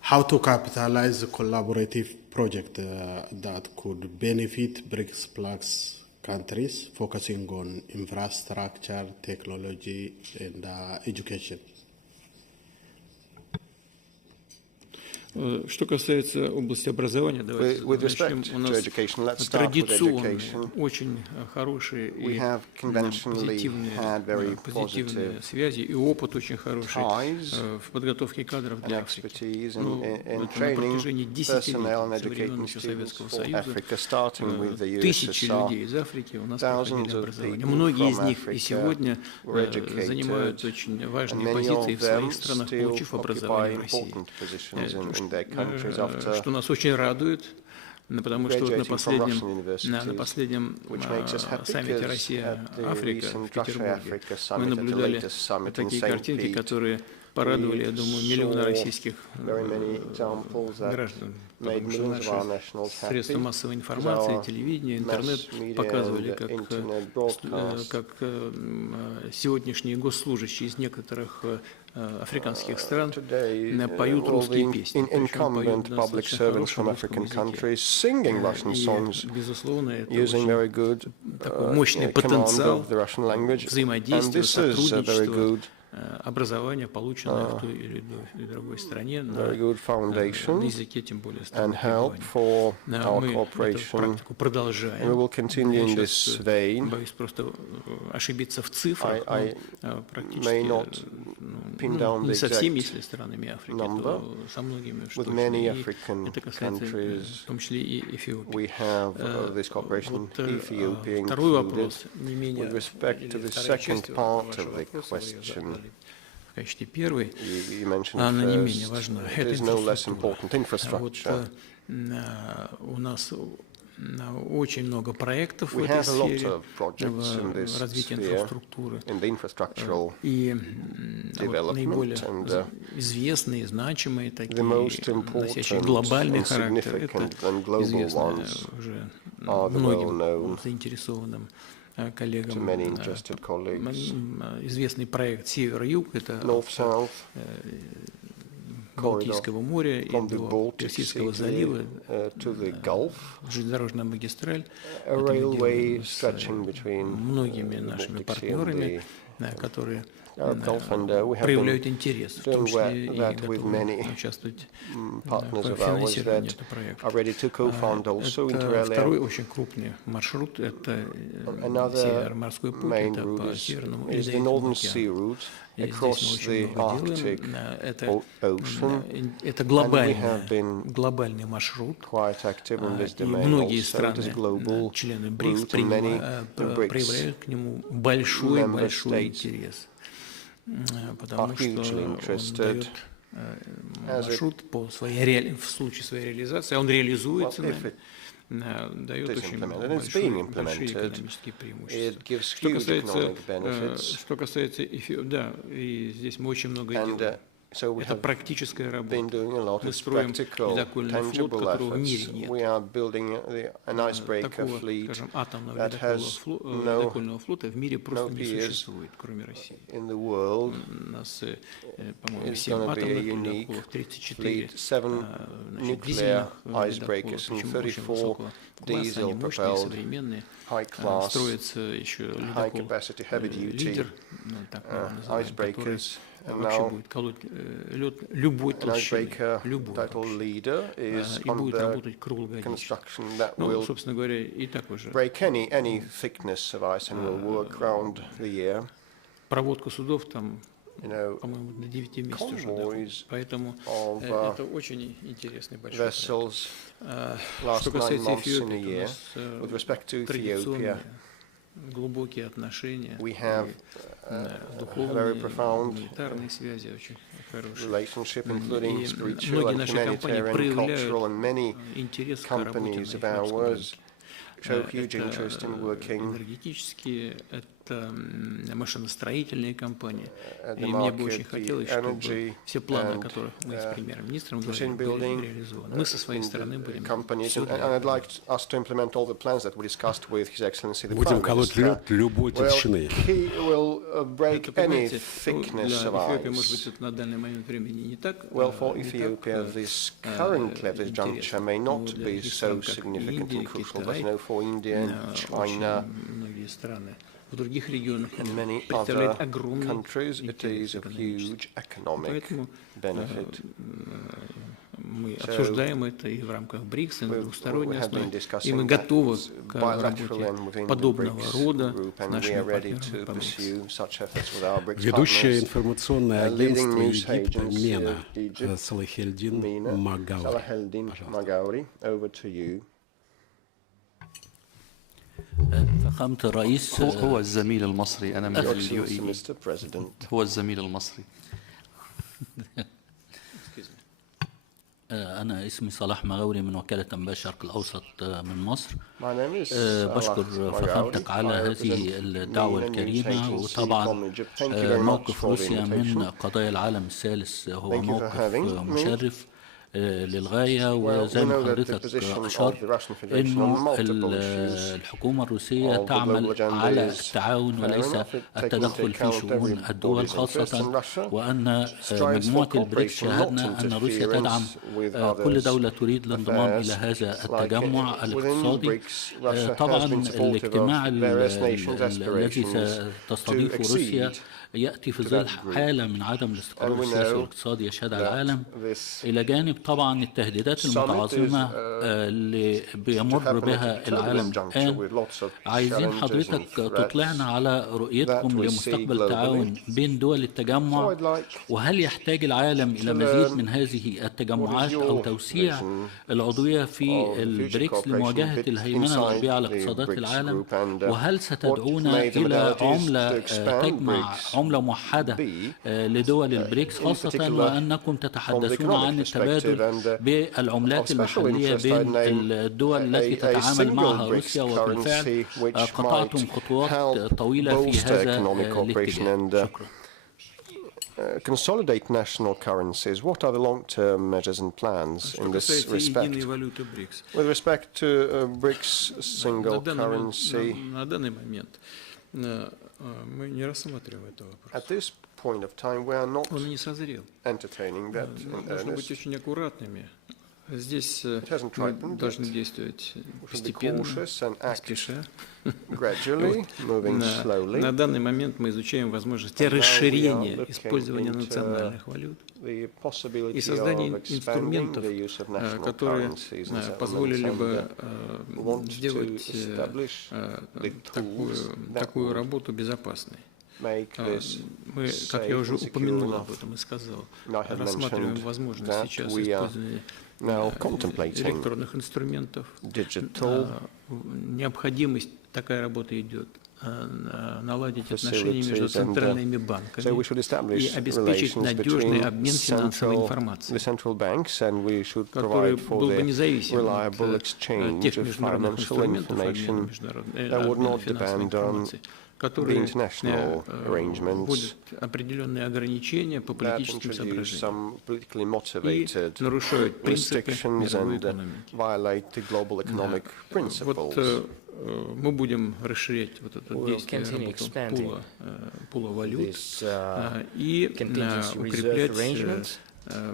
How to capitalize a collaborative project that could benefit BRICS plus countries, focusing on infrastructure, technology, and education. Что касается области образования, давайте начнем. У нас традиционные, очень хорошие и позитивные связи, и опыт очень хороший в подготовке кадров для Африки. На протяжении десятилетий со времен еще Советского Союза тысячи людей из Африки у нас проходили образование. Многие из них и сегодня занимают очень важные позиции в своих странах, получив образование в России. Что нас очень радует, потому что вот на последнем саммите Россия-Африка в Петербурге мы наблюдали такие картинки, которые порадовали, я думаю, миллионы российских граждан. Потому что наши средства массовой информации, телевидение, интернет показывали, как сегодняшние госслужащие из некоторых африканских стран поют русские песни. Incumbent public servants from African countries singing Russian songs using very good command of the Russian language, and this is a very good образование, полученное в той или другой стране на языке, тем более практику продолжаем. Я сейчас боюсь просто ошибиться в цифрах, но практически не со всеми, если странами Африки, то со многими, что это касается в том числе и Эфиопии. Второй вопрос, не менее в качестве первой, она не менее важна. Это инфраструктура. У нас очень много проектов в этой сфере, в развитии инфраструктуры. И наиболее известные, значимые, такие, носящие глобальный характер, это известно уже многим заинтересованным коллегам, известный проект «Север-Юг», это от Балтийского моря и до Персидского залива, железнодорожная магистраль, с многими нашими партнерами, которые проявляют интерес, в том числе и готовы участвовать в финансировании этого проекта. Второй очень крупный маршрут – это Северо-морской путь, это по Северному Ледовитому океану. И здесь мы очень много делаем. Это глобальный маршрут. И многие страны, члены БРИКС, проявляют к нему большой интерес. потому что он дает маршрут в случае своей реализации, он реализуется, дает очень большие экономические преимущества. Что касается да, и здесь мы очень много делаем. Это практическая работа. Мы строим ледокольный флот, которого в мире нет. Такого, скажем, атомного ледокольного флота в мире просто не существует, кроме России. У нас, по-моему, 7 атомных ледоколов, 34 дизельных ледокола, причем очень высокого класса, они мощные, современные. Строится еще ледокол «Лидер», так мы его называем, который вообще будет колоть лед любой толщины, и будет работать круглогодично. Ну, собственно говоря, и так уже. Проводка судов там, по-моему, до 9 месяцев уже доходит. Поэтому это очень интересный большой проект. Что касается Эфиопии, у нас традиционные глубокие отношения, духовные, гуманитарные связи очень хорошие. И многие наши компании проявляют интерес к работе на эфиопском рынке. Это энергетические, это машиностроительные компании. И мне бы очень хотелось, чтобы все планы, о которых мы с премьер-министром говорим, были реализованы. Мы со своей стороны будем все Будем колоть лед любой толщины. Это, понимаете, для Эфиопии, может быть, это на данный момент времени не так интересно, но для таких стран, как Индия, Китай, очень многие страны в других регионах представляет огромный интерес экономический. Поэтому мы обсуждаем это и в рамках БРИКС, и на двусторонней основе, и мы готовы к работе подобного рода с нашими партнерами по БРИКС. Ведущее информационное агентство Египта «Мена» Салахельдин Магаури. فخامة الرئيس هو الزميل المصري أنا من اليو إي هو الزميل المصري. أنا اسمي صلاح مغاوري من وكالة أنباء الشرق الأوسط من مصر. بشكر فخامتك على هذه الدعوة الكريمة، وطبعا موقف روسيا من قضايا العالم الثالث هو موقف مشرف للغاية، وزي ما حضرتك أشرت إنه الحكومة الروسية تعمل على التعاون وليس التدخل في شؤون الدول، خاصة وأن مجموعة البريكس شاهدنا أن روسيا تدعم كل دولة تريد الانضمام إلى هذا التجمع الاقتصادي. طبعا الاجتماع الذي ستستضيفه روسيا يأتي في ظل حالة من عدم الاستقرار السياسي والاقتصادي يشهدها العالم، إلى جانب طبعا التهديدات المتعاظمة اللي بيمر بها العالم الآن. عايزين حضرتك تطلعنا على رؤيتكم لمستقبل التعاون بين دول التجمع، وهل يحتاج العالم إلى مزيد من هذه التجمعات أو توسيع العضوية في البريكس لمواجهة الهيمنة الغربية على اقتصادات العالم، وهل ستدعونا إلى عملة تجمع عملة موحدة لدول البريكس، خاصة وأنكم تتحدثون عن التبادل بالعملات المحلية بين الدول التي تتعامل معها روسيا، وبالفعل قطعتم خطوات طويلة في هذا الاتجاه. شكرا. Consolidate national currencies. What are the long-term measures and plans in this respect? With respect to BRICS single currency, at this point of time, we are not entertaining that in earnest. Здесь мы должны действовать постепенно, не спеша. На данный момент мы изучаем возможности расширения использования национальных валют и создания инструментов, которые позволили бы сделать такую работу безопасной. Мы, как я уже упомянул об этом и сказал, рассматриваем возможность сейчас использования электронных инструментов. Необходимость, такая работа идет наладить отношения между facilities. центральными So we банками should и establish обеспечить relations надежный between обмен финансовой the информацией, central banks, and we should который provide for был бы the независим reliable от exchange тех of международных financial инструментов information обмена that would not финансовой depend on информации, the которые international arrangements вводят определенные ограничения по that политическим introduce соображениям some politically и motivated нарушают принципы restrictions мировой and экономики. violate the global economic principles. Вот мы будем расширять вот это действие работу пула валют и укреплять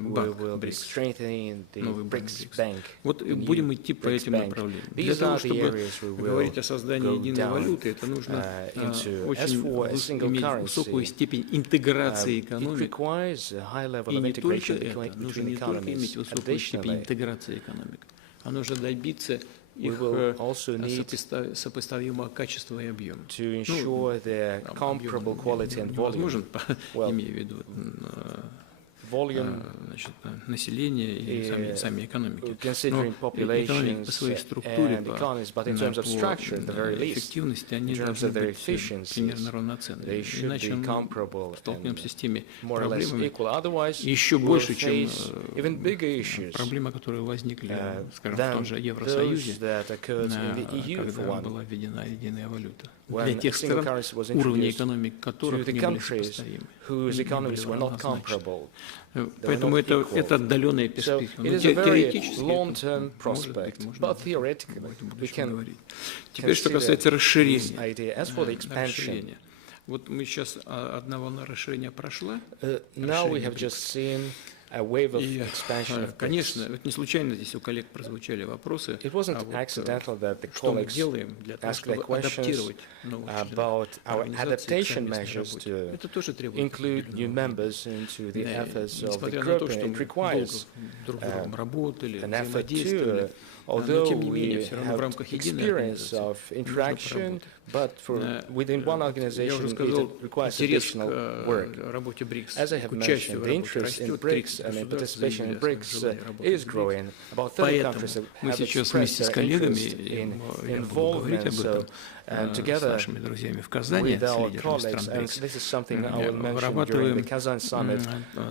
банк БРИКС, новый банк БРИКС. Вот будем идти по этим направлениям. Для того, чтобы говорить о создании единой валюты, это нужно иметь высокую степень интеграции экономик. И не только это, нужно не только иметь высокую степень интеграции экономик, а нужно добиться их сопоставимого качества и объема. Невозможно, имея в виду значит, население и сами экономики. Но экономики по своей структуре, по эффективности, они должны быть примерно равноценными. Иначе мы столкнемся с теми проблемами еще больше, чем проблемы, которые возникли, скажем, в том же Евросоюзе, когда была введена единая валюта. Для тех стран, уровни экономик которых не были сопоставимы. Поэтому это отдаленная перспектива. Но теоретически можно говорить. Теперь, что касается расширения. Вот мы сейчас, одна волна расширения прошла. И, конечно, это не случайно здесь у коллег прозвучали вопросы, что мы делаем для того, чтобы адаптировать новых членов организации к совместной работе. Это тоже требует определенного времени. Несмотря на то, что мы долго друг с другом работали, взаимодействовали, но тем не менее, все равно в рамках единой организации нужно поработать. Я уже сказал, интерес к работе БРИКС, к участию в работе растет, 30 государств заявили о желании работать. Поэтому мы сейчас вместе с коллегами, я буду говорить об этом, с нашими друзьями в Казани, с лидерами стран БРИКС, вырабатываем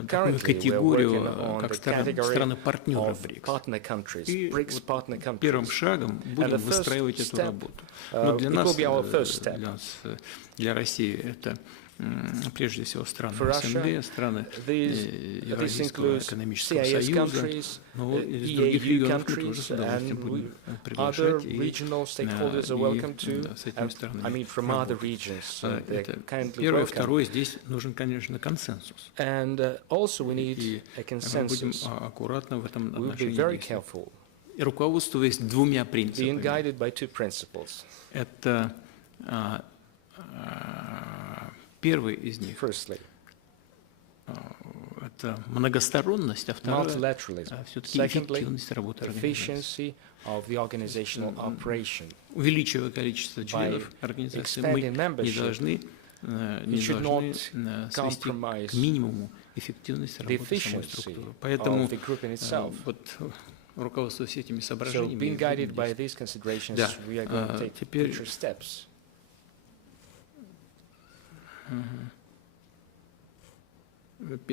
такую категорию, как страны-партнеры БРИКС. И вот первым шагом будем выстраивать эту работу. Но для нас, для России, это прежде всего страны СНГ, страны Евразийского экономического союза, но из других регионов мы тоже с удовольствием будем приглашать и с этими странами работать. Первое. Второе, здесь нужен, конечно, консенсус. И мы будем аккуратно в этом отношении действовать. И руководствуясь двумя принципами. Это первый из них – это многосторонность, а второе – все-таки эффективность работы организации. Увеличивая количество членов организации, мы не должны свести к минимуму эффективность работы самой структуры. Поэтому вот, руководствуясь этими соображениями, теперь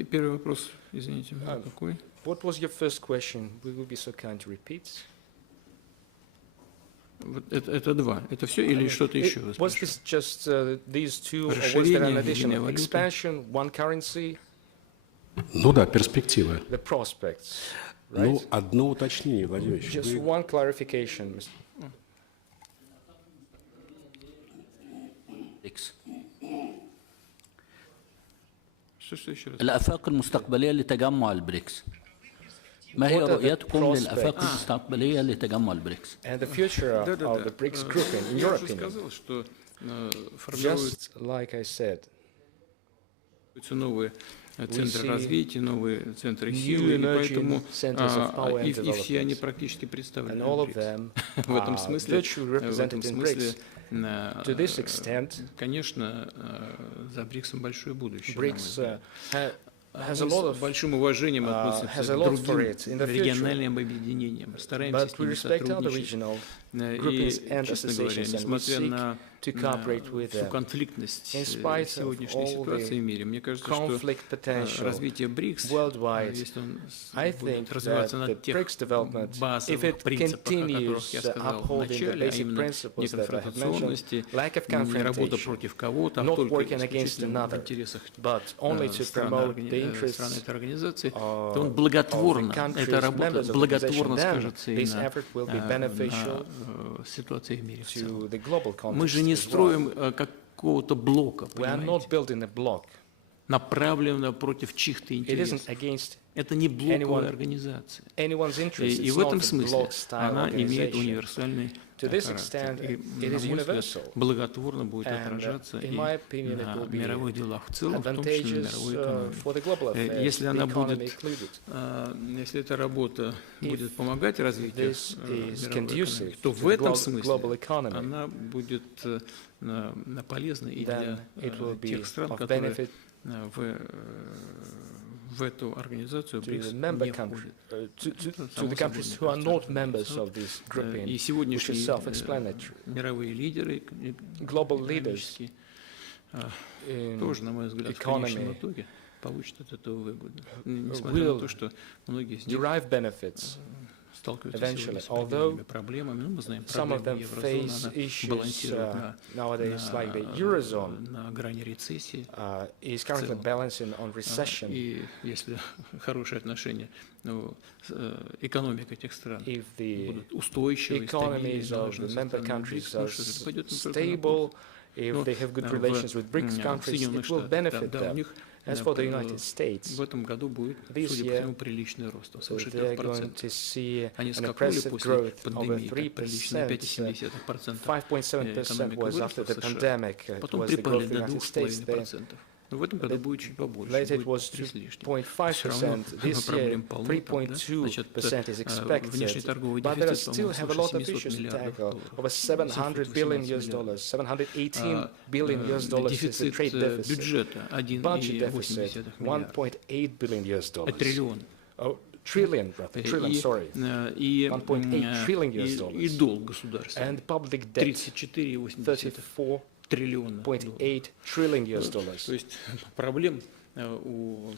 первый вопрос, извините, какой? What was your first question? Will you be so kind to repeat? Вот это два. Это все или что-то еще? Was this just these two, or was there an additional expansion, one currency? Ну да, перспективы. The prospects. Right? Ну, одно уточнение, Владимир Ильич. Just one clarification, Mr. الآفاق المستقبلية لتجمع البريكس. ما هي رؤيتكم للآفاق المستقبلية لتجمع البريكس؟ And the future of the BRICS grouping, in your opinion? Just like I said, новые центры развития, новые центры силы, и поэтому и все они практически представлены в этом смысле. To this extent, конечно, за БРИКСом большое будущее. BRICS с большим уважением относимся к другим региональным объединениям, стараемся с ними сотрудничать. И, честно говоря, несмотря на to cooperate with them. всю конфликтность In spite of сегодняшней all ситуации в мире. Мне кажется, что conflict potential развитие БРИКС, worldwide, если он I будет think развиваться that на the тех BRICS development, if базовых it принципах, о которых continues я сказал в upholding the начале, а basic именно principles that I have mentioned, неконфронтационности, lack of не работа confrontation, против кого-то, а not только working against исключительно в another, интересах but only to promote the страны interests этой организации, то он of the благотворно, countries, эта работа members of the благотворно organization, then скажется и this на effort will be beneficial ситуации в мире в целом. to the global Мы же context не as well. строим какого-то блока, We are not понимаете, building a block. направленного против чьих-то It isn't интересов. against Это не блоковая anyone- организация. anyone's interest. И It's в этом not a смысле block-style она имеет organization. универсальный To this характер. extent, И, it на is мой взгляд, universal. благотворно будет And, отражаться in и my opinion, it на will be мировых делах в целом, в том числе на advantageous мировой экономике. for the global affairs, Если the она economy будет, included. если эта работа If будет помогать развитию this is мировой conducive экономики, то to в the этом global смысле economy, она будет полезна и then для it will be тех стран, of которые benefit в эту организацию to БРИКС the member не countries, входят. to the countries who are not members of this grouping, И which is сегодняшние self-explanatory. мировые лидеры Global leaders экономические in тоже, на мой взгляд, в конечном итоге получат от этого выгоду. Несмотря на то, что многие из них derive benefits сталкиваются eventually, сегодня с although определенными проблемами. Ну, мы знаем, some of them проблемы еврозоны, face она issues балансирует nowadays, like the Eurozone на грани рецессии. is currently balancing on recession. И если хорошие отношения, экономика этих стран If the будут устойчивы, economies of the member countries are stable, if they have good relations with BRICS countries, it will benefit them. As for the United States, в этом году будет, this судя по year, всему, приличный рост, свыше they're going 3%. to see Они an скакнули impressive после growth over пандемии, как прилично, 3%. 5,7%. 5.7% was after the pandemic. Потом Was the припали growth in the до United States there. 2,5%. Но в этом году будет чуть побольше, Later it будет was 3 с лишним. 2.5%. This year, Проблем полно, да? Значит, 3.2% is внешний expected. торговый But there дефицит, still have a по-моему, lot of свыше issues 700 to миллиардов tackle. долларов. Over $700 billion, $718 billion is the Дефицит trade deficit. бюджета Budget 1,8 deficit, миллиарда. $1.8 billion. Триллион. Oh, trillion, sorry. 1.8 trillion US dollars. И долг государства. And public debt, 34,8 триллиона долларов. $34.8 trillion US dollars. То есть проблем у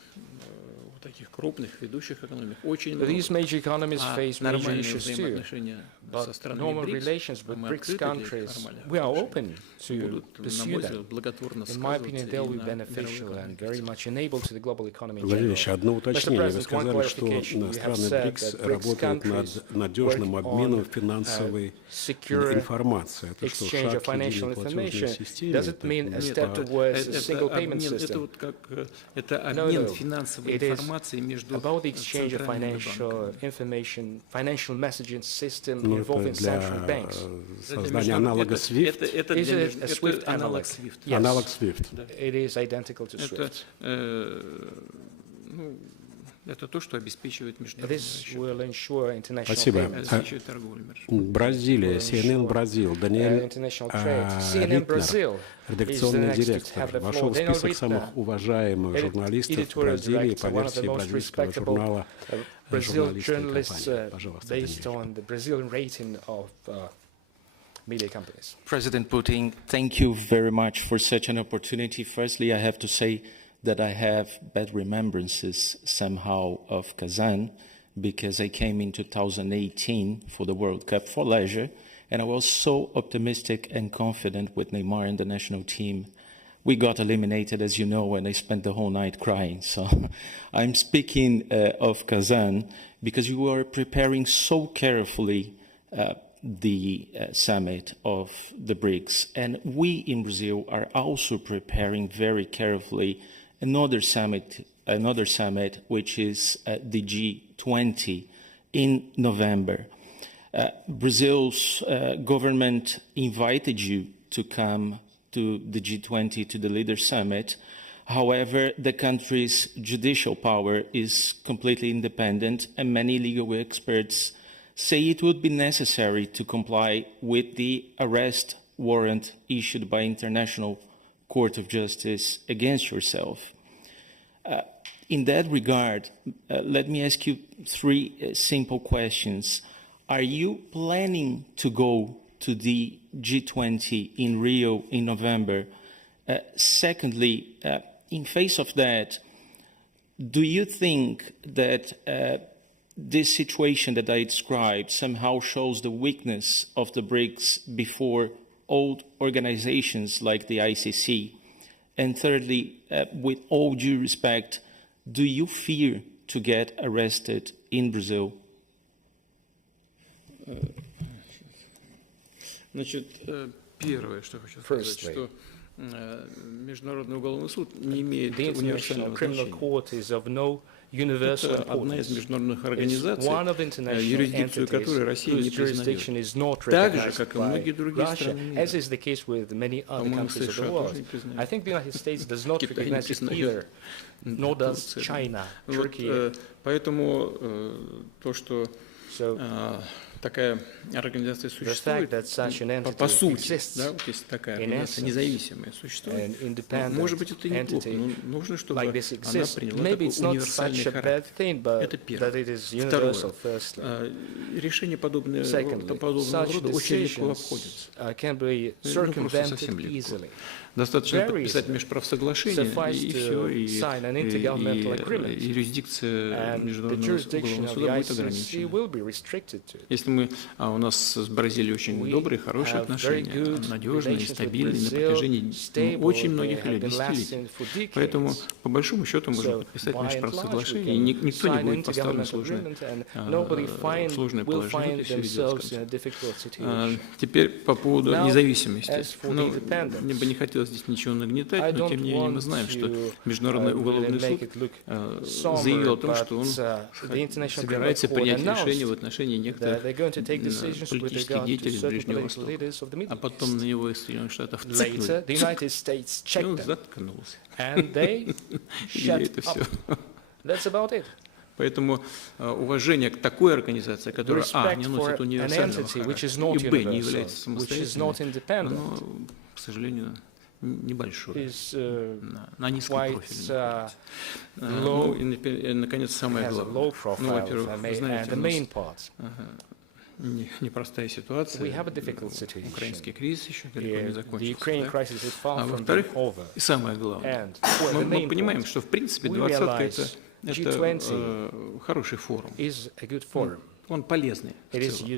таких крупных ведущих экономик очень много. These major economies face major Нормальные issues too. взаимоотношения со But странами normal БРИКС, relations with мы BRICS открыты для countries, нормальных we are отношений, open to будут, на pursue мой them. взгляд, благотворно In my opinion, сказываться they will и be на мировой beneficial and экономике. very much enable to the global economy in Владимир general. Ильич, одно уточнение. Вы President, one сказали, что clarification. You have страны said БРИКС that BRICS работают countries над надежным work обменом on, финансовой secure информации. Это что, exchange шаг of к единой financial платежной information. системе? Does it mean a step towards a single payment Это system? вот как это обмен No. финансовой It is информацией между about the exchange of центральными financial банками. information, financial messaging system Ну, involving это для central banks. создания аналога SWIFT. Это Is для it a SWIFT это аналог analog? SWIFT. Yes. Аналог SWIFT. It is identical to Это, SWIFT. Это то, что обеспечивает международный This расчет, will ensure international Спасибо. payments, обеспечивает торговлю. Бразилия, CNN Бразил, Даниэль international trade. CNN Ритнер, Brazil is the редакционный next to директор, have the вошел в floor. Daniel список самых Rittner, уважаемых журналистов editorial Бразилии по director, one of the версии most бразильского respectable журнала Brazil журналистской journalists компании. Пожалуйста, based Даниэль. on the Brazilian rating of media companies. President Putin, Thank you very much for such an opportunity. Firstly, I have to say that I have bad remembrances somehow of Kazan because I came in 2018 for the World Cup for leisure, and I was so optimistic and confident with Neymar and the national team. We got eliminated, as you know, and I spent the whole night crying. So I'm speaking of Kazan because you were preparing so carefully the summit of the BRICS. And we in Brazil are also preparing very carefully another summit, which is the G20 in November. Brazil's government invited you to come to the G20, to the Leader Summit. However, the country's judicial power is completely independent, and many legal experts say it would be necessary to comply with the arrest warrant issued by International Court of Justice against yourself. In that regard, let me ask you three simple questions. Are you planning to go to the G20 in Rio in November? Secondly, in face of that, do you think that this situation that I described somehow shows the weakness of the BRICS before old organizations like the ICC? And thirdly, with all due respect, do you fear to get arrested in Brazil? Значит, первое, что хочу сказать, что Международный уголовный суд не имеет универсального значения. Это одна из международных организаций, юрисдикцию которой Россия не признает. Так же, как и многие другие страны мира. По-моему, США тоже не признают. Китай не признает. Вот, поэтому то, что такая организация существует, по сути, да, вот если такая организация независимая существует, может быть, это и неплохо, но нужно, чтобы она приняла такой универсальный характер. Это первое. Второе. Решения подобного рода очень легко обходятся. Ну, просто совсем легко. Достаточно подписать межправсоглашение, и все, и юрисдикция Международного уголовного суда будет ограничена. Если у нас с Бразилией очень добрые, хорошие отношения, надежные, стабильные на протяжении очень многих лет, десятилетий. Поэтому, по большому счету, можно подписать межправсоглашение, и никто не будет поставлен в сложное положение, это все ведет. Теперь по поводу независимости. Мне бы не хотелось здесь ничего нагнетать, но тем не менее мы знаем, что Международный уголовный суд заявил о том, что он собирается принять решение в отношении некоторых политических деятелей Ближнего Востока, а потом на него из Соединенных Штатов цикнули, и он заткнулся. И это все. Поэтому уважение к такой организации, которая не носит универсального характера, и б, не является самостоятельной, оно, к сожалению, небольшое, на низком профиле. Ну и, наконец, самое главное. Ну, во-первых, вы знаете, у нас непростая ситуация, украинский кризис еще далеко не закончился. Да? А во-вторых, и самое главное, мы понимаем, что в принципе двадцатка это хороший форум, он полезный в целом.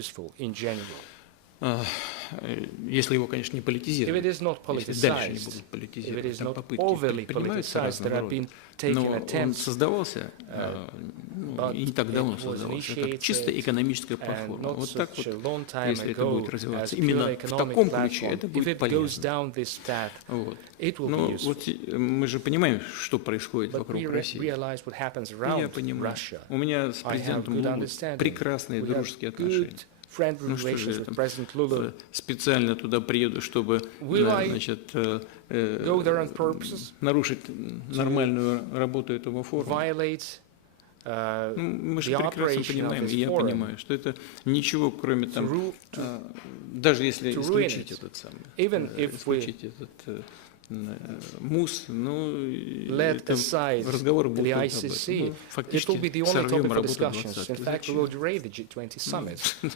Если его, конечно, не политизировать, если дальше не будут политизировать, там попытки предпринимаются разного рода. Но он создавался, и не так давно создавался, как чисто экономическая платформа. Вот так вот, если это будет развиваться именно в таком ключе, это будет полезно. Вот. Но вот мы же понимаем, что происходит вокруг России. Я понимаю. У меня с президентом Лулу прекрасные дружеские отношения. Ну что же, я специально туда приеду, чтобы, значит, нарушить нормальную работу этого форума. Мы же прекрасно понимаем, и я понимаю, что это ничего, кроме там, даже если исключить этот МУС, это разговор будет об этом. Фактически сорвем работу 20.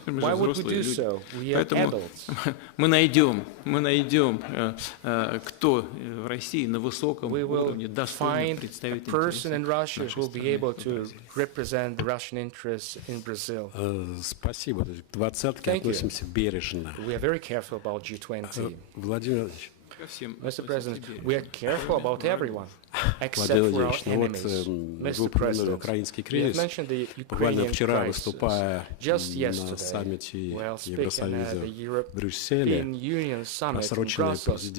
Мы же взрослые люди. Поэтому мы найдем, кто в России на высоком уровне достойный представитель нашей страны. Спасибо. К двадцатке относимся бережно. Владимир Владимирович, Mr. President, we are careful about everyone, except for our enemies. Mr. President, we have mentioned the Ukrainian crisis. Just yesterday, while speaking at the European Union Summit in Brussels,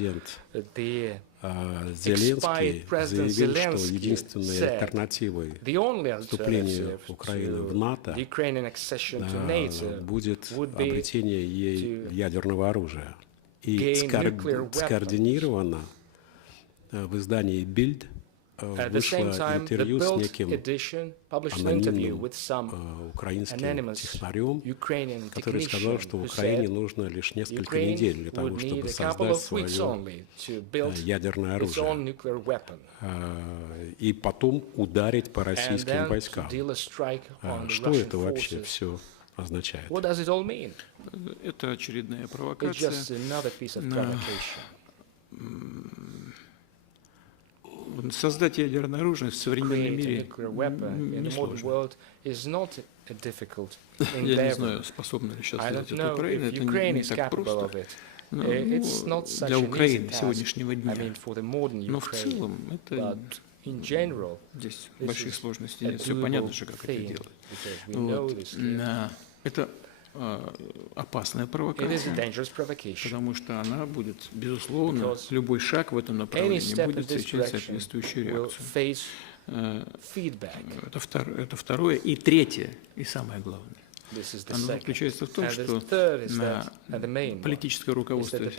the Зеленский заявил, что единственной альтернативой вступлению Украины в НАТО будет обретение ей ядерного оружия. И скоординировано в издании «Бильд» вышло интервью с неким анонимным украинским технарем, который сказал, что Украине нужно лишь несколько недель для того, чтобы создать свое ядерное оружие и потом ударить по российским войскам. Что это вообще все означает? What does it all mean? Это очередная It's провокация just another piece of на создать ядерное оружие в современном мире несложно. Я не знаю, способна ли сейчас сделать это Украина, это не так просто. Для Украины сегодняшнего дня. Но в целом это здесь больших сложностей нет. Все понятно же, как это делать. Вот. Это опасная провокация, потому что она будет, безусловно, любой шаг в этом направлении будет встречать соответствующую реакцию. Это второе. И третье, и самое главное. Оно заключается в том, что политическое руководство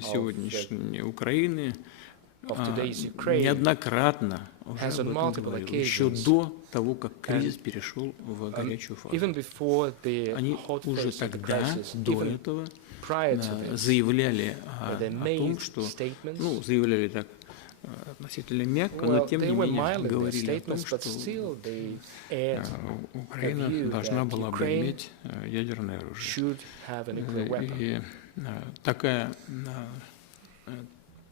сегодняшней Украины неоднократно уже об этом говорил, еще до того, как кризис перешел в горячую фазу. Они уже тогда, до этого, заявляли о том, что, заявляли так относительно мягко, но тем не менее говорили о том, что Украина должна была бы иметь ядерное оружие. И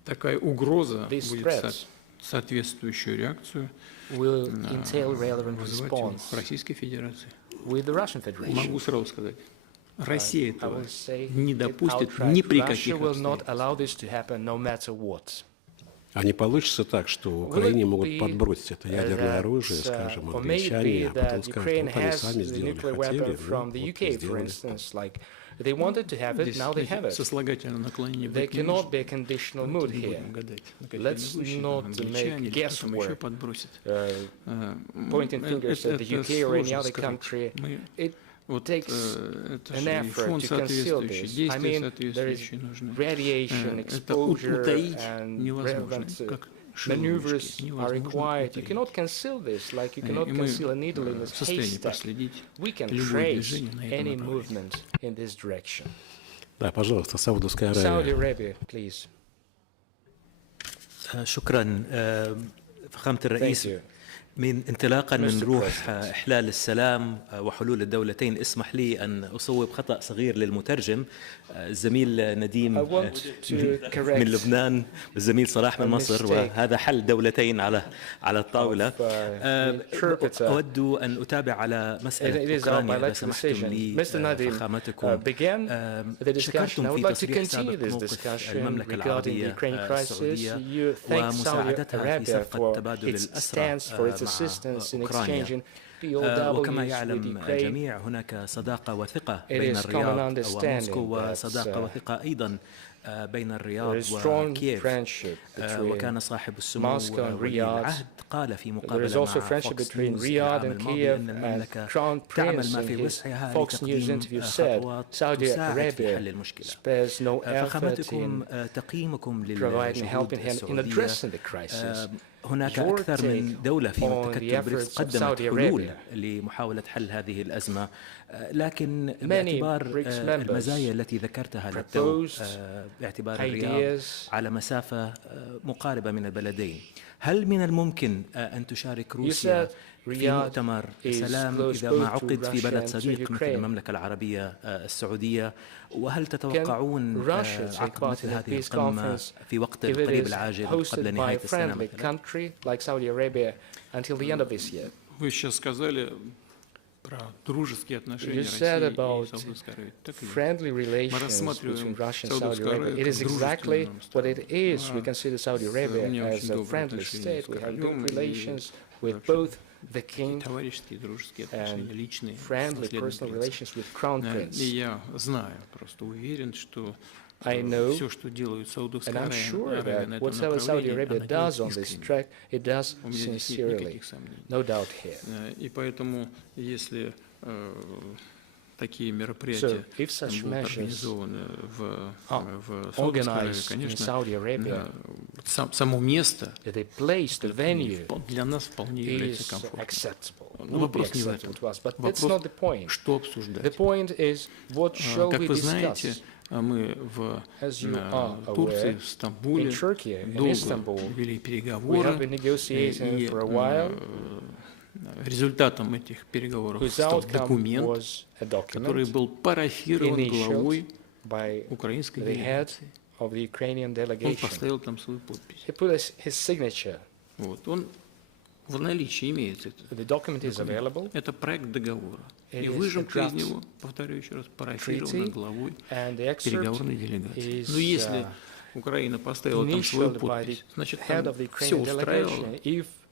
такая угроза будет соответствующую реакцию вызывать у Российской Федерации. Могу сразу сказать, Россия этого не допустит ни при каких обстоятельствах. А не получится так, что Украине могут подбросить это ядерное оружие, скажем, англичане, а потом скажут, вот они сами сделали, хотели, сделали. They wanted to have it, now they have it. There cannot be a conditional mood here. Let's not make guesswork, pointing fingers at the UK or any other country. It takes an effort to conceal this. I mean, there is radiation exposure and relevant maneuvers are required. You cannot conceal this like you cannot conceal a needle in a haystack. We can trace any movement in this direction. Да, пожалуйста, Саудовская Аравия. Saudi Arabia, please. شكرا فخامة الرئيس. انطلاقا من روح إحلال السلام وحلول الدولتين اسمح لي أن أصوب خطأ صغير للمترجم. الزميل نديم من لبنان والزميل صلاح من مصر، وهذا حل دولتين على الطاولة. أود أن أتابع على مسألة أوكرانيا إذا سمحتم لي فخامتكم. شكرتم في تصريح سابق موقف المملكة العربية السعودية ومساعدتها في صفقة تبادل الأسرى أوكرانيا. وكما يعلم الجميع هناك صداقة وثقة بين الرياض وموسكو، وصداقة وثقة أيضا بين الرياض وكييف. وكان صاحب السمو ولي العهد قال في مقابلة مع فوكس نيوز العام الماضي أن المملكة تعمل ما في وسعها لتقديم خطوات تساعد في حل المشكلة. فخامتكم تقييمكم للجهود السعودية. هناك أكثر من دولة في منطقة البريكس قدمت حلول لمحاولة حل هذه الأزمة، لكن باعتبار المزايا التي ذكرتها للتو، باعتبار الرياض على مسافة مقاربة من البلدين، هل من الممكن أن تشارك روسيا في مؤتمر سلام إذا ما عقد في بلد صديق مثل المملكة العربية السعودية؟ وهل تتوقعون عقد مثل هذه القمة في وقت قريب العاجل قبل نهاية السنة مثلا؟ Вы сейчас сказали про дружеские отношения России и Саудовской Аравии. Так и есть. Мы рассматриваем Саудовскую Аравию как дружественную страну. У меня очень добрые отношения с королем, товарищеские, дружеские отношения, личные, и я знаю, просто уверен, что все, что делают Саудовская Аравия на этом направлении, она делает искренне. У меня здесь нет никаких сомнений. И поэтому, если такие мероприятия будут организованы в Саудовской Аравии, конечно, само место для нас вполне является комфортным. Но вопрос не в этом. Вопрос, что обсуждать. Как вы знаете, мы в Турции, в Стамбуле долго вели переговоры, и результатом этих переговоров стал документ, который был парафирован главой украинской делегации. Он поставил там свою подпись. Вот. Он в наличии имеется. Это проект договора. И выжимка из него, повторю еще раз, парафирована главой переговорной делегации. Но если Украина поставила там свою подпись, значит, там все устраивало.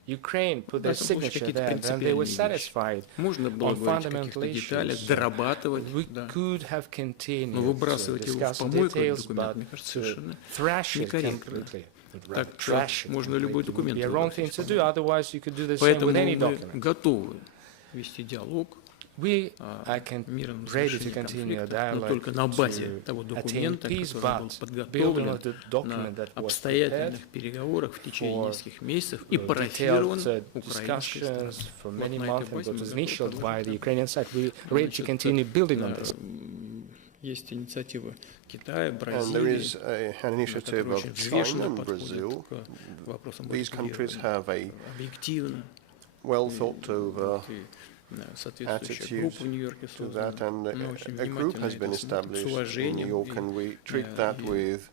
Ukraine put their signature there, then they were satisfied. Можно было говорить о каких-то деталях, дорабатывать, но выбрасывать его в помойку, этот документ, мне кажется, совершенно некорректно. Так что можно любой документ выбросить. Поэтому мы готовы вести диалог, мирно разрешение конфликта, но только на базе того документа, который был подготовлен на обстоятельных переговорах в течение нескольких месяцев и парафирован украинской стороной. Есть инициатива Китая, Бразилии, которые очень взвешенно подходят к вопросам объективно. Attitude to that, and a group has been established in New York, and we treat that with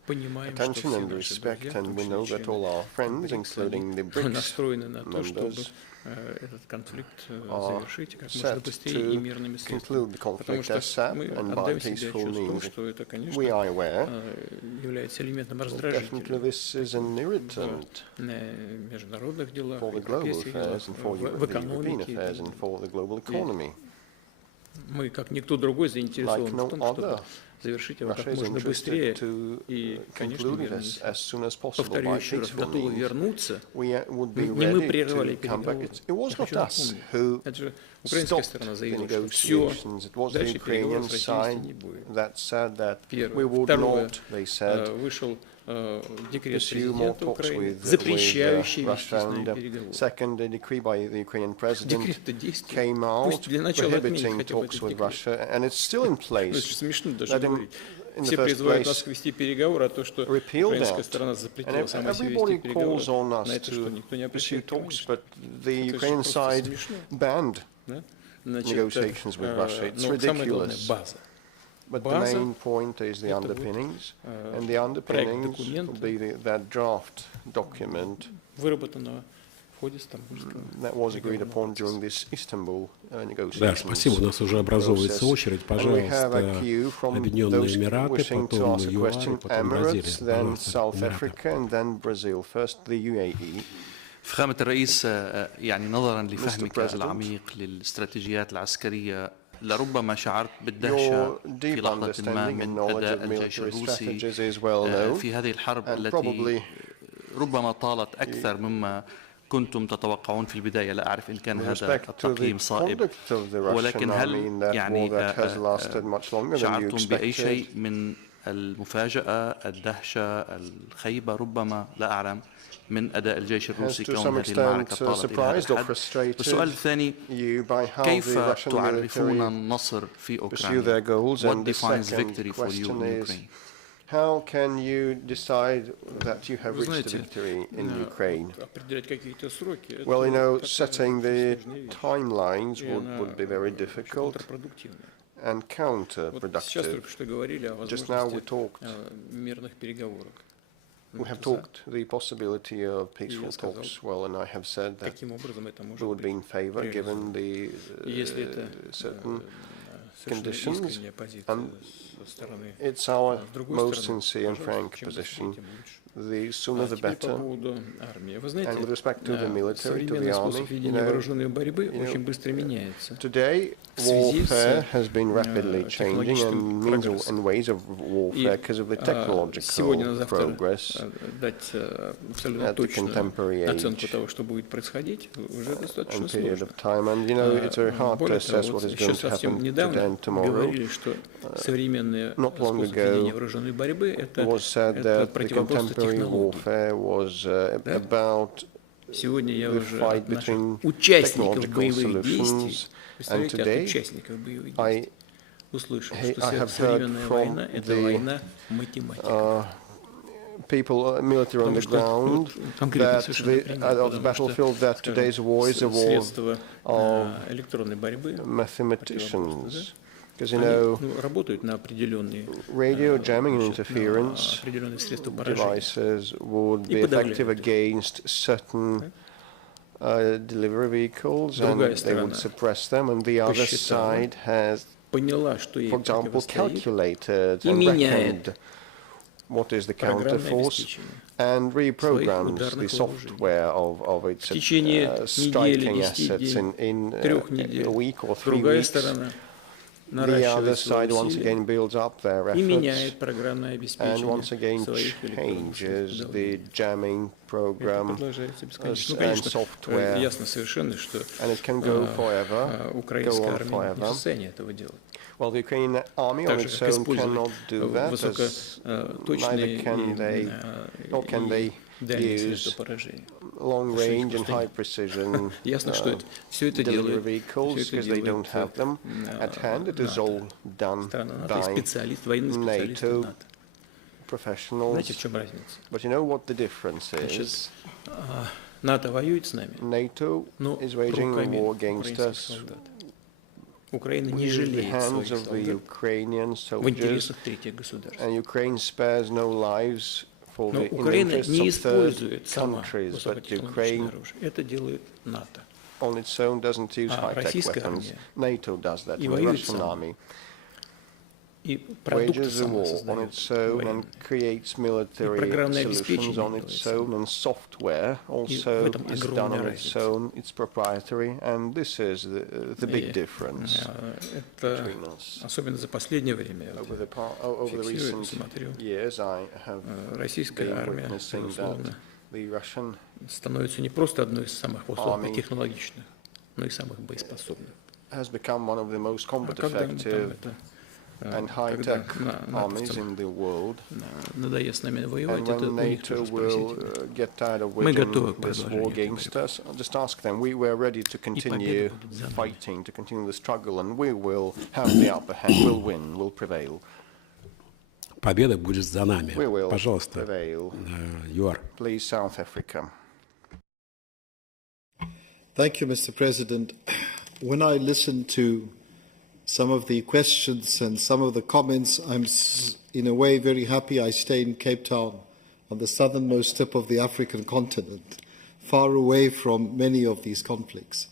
attention and respect, and we know that all our friends, including the BRICS members, are set to conclude the conflict ASAP and by peaceful means. We are aware that definitely this is an irritant for the global affairs and for the European affairs and for the global economy. Мы, как никто другой, заинтересованы в том, чтобы завершить его как можно быстрее. И, конечно, повторю еще раз, готовы вернуться. Не мы прервали переговоры. Я хочу напомнить, это же украинская сторона заявила, что все, дальше переговоров Россия не будет. Первое. Второе. Вышел декрет президента Украины, запрещающий вести с нами переговоры. Second, the decree by the Ukrainian president came out prohibiting talks with Russia, and it's still in place. Смешно даже говорить. Все призывают нас вести переговоры, а то, что украинская сторона запретила сама себе вести переговоры, на это что, никто не обращает внимания. The Ukrainian side banned negotiations with Russia. It's ridiculous. But the main point is the underpinnings, and the underpinnings will be that draft document that was agreed upon during this Istanbul negotiations. Да, спасибо. У нас уже образовывается очередь. Пожалуйста, Объединенные Эмираты, потом ЮАР, потом Бразилия. South Africa and then Brazil. First the UAE. فخامة الرئيس، يعني نظرا لفهمك العميق للاستراتيجيات العسكرية، لربما شعرت بالدهشة في لحظة ما من أداء الجيش الروسي في هذه الحرب التي ربما طالت أكثر مما كنتم تتوقعون في البداية. لا أعرف إن كان هذا التقييم صائب، ولكن هل يعني شعرتم بأي شيء من المفاجأة، الدهشة، الخيبة ربما، لا أعلم، من أداء الجيش الروسي كون هذه المعركة طالت إلى هذا الحد؟ والسؤال الثاني، كيف تعرفون النصر في أوكرانيا؟ What defines victory for you in Ukraine? How can you decide that you have reached a victory in Ukraine? Well, you know, setting the timelines would be very difficult and counterproductive. Just now we talked. We have talked the possibility of peaceful talks, well, and I have said that we would be in favor given the certain conditions, and it's our most sincere and frank position. The sooner the better. And with respect to the military, to the army, you know, today warfare has been rapidly changing, and means and ways of warfare because of the technological progress at the contemporary age and period of time. And you know, it's very hard to assess what is going to happen today and tomorrow. Not long ago, it was said that the contemporary warfare was about the fight between technological solutions, and today I have heard from the people, military on the ground, that of the battlefield, that today's war is a war of mathematicians. Because, you know, radio jamming and interference devices would be effective against certain delivery vehicles, and they would suppress them, and the other side has, for example, calculated and reckoned what is the counterforce and reprograms the software of its striking assets in a week or 3 weeks. The other side once again builds up their efforts and once again changes the jamming program and software, and it can go forever, go on forever. Well, the Ukrainian army on its own cannot do that, as neither can they, nor can they use long-range and high-precision delivery vehicles, because they don't have them at hand. It is all done by NATO professionals. But you know what the difference is? NATO is waging a war against us with the hands of the Ukrainian soldiers, and Ukraine spares no lives in the interests of third countries, but Ukraine on its own doesn't use high-tech weapons. NATO does that, the Russian army wages a war on its own and creates military solutions on its own, and software also is done on its own. It's proprietary, and this is the big difference between us. Over the recent years, I have been witnessing that the Russian army has become one of the most combat effective and high-tech armies in the world. And when NATO will get tired of waging this war against us, I'll just ask them. We were ready to continue fighting, to continue the struggle, and we will have the upper hand. We'll win, we'll prevail. Победа будет за нами. Пожалуйста, ЮАР. Please, South Africa. Thank you, Mr. President. When I listen to some of the questions and some of the comments, I'm in a way very happy I stay in Cape Town, on the southernmost tip of the African continent, far away from many of these conflicts.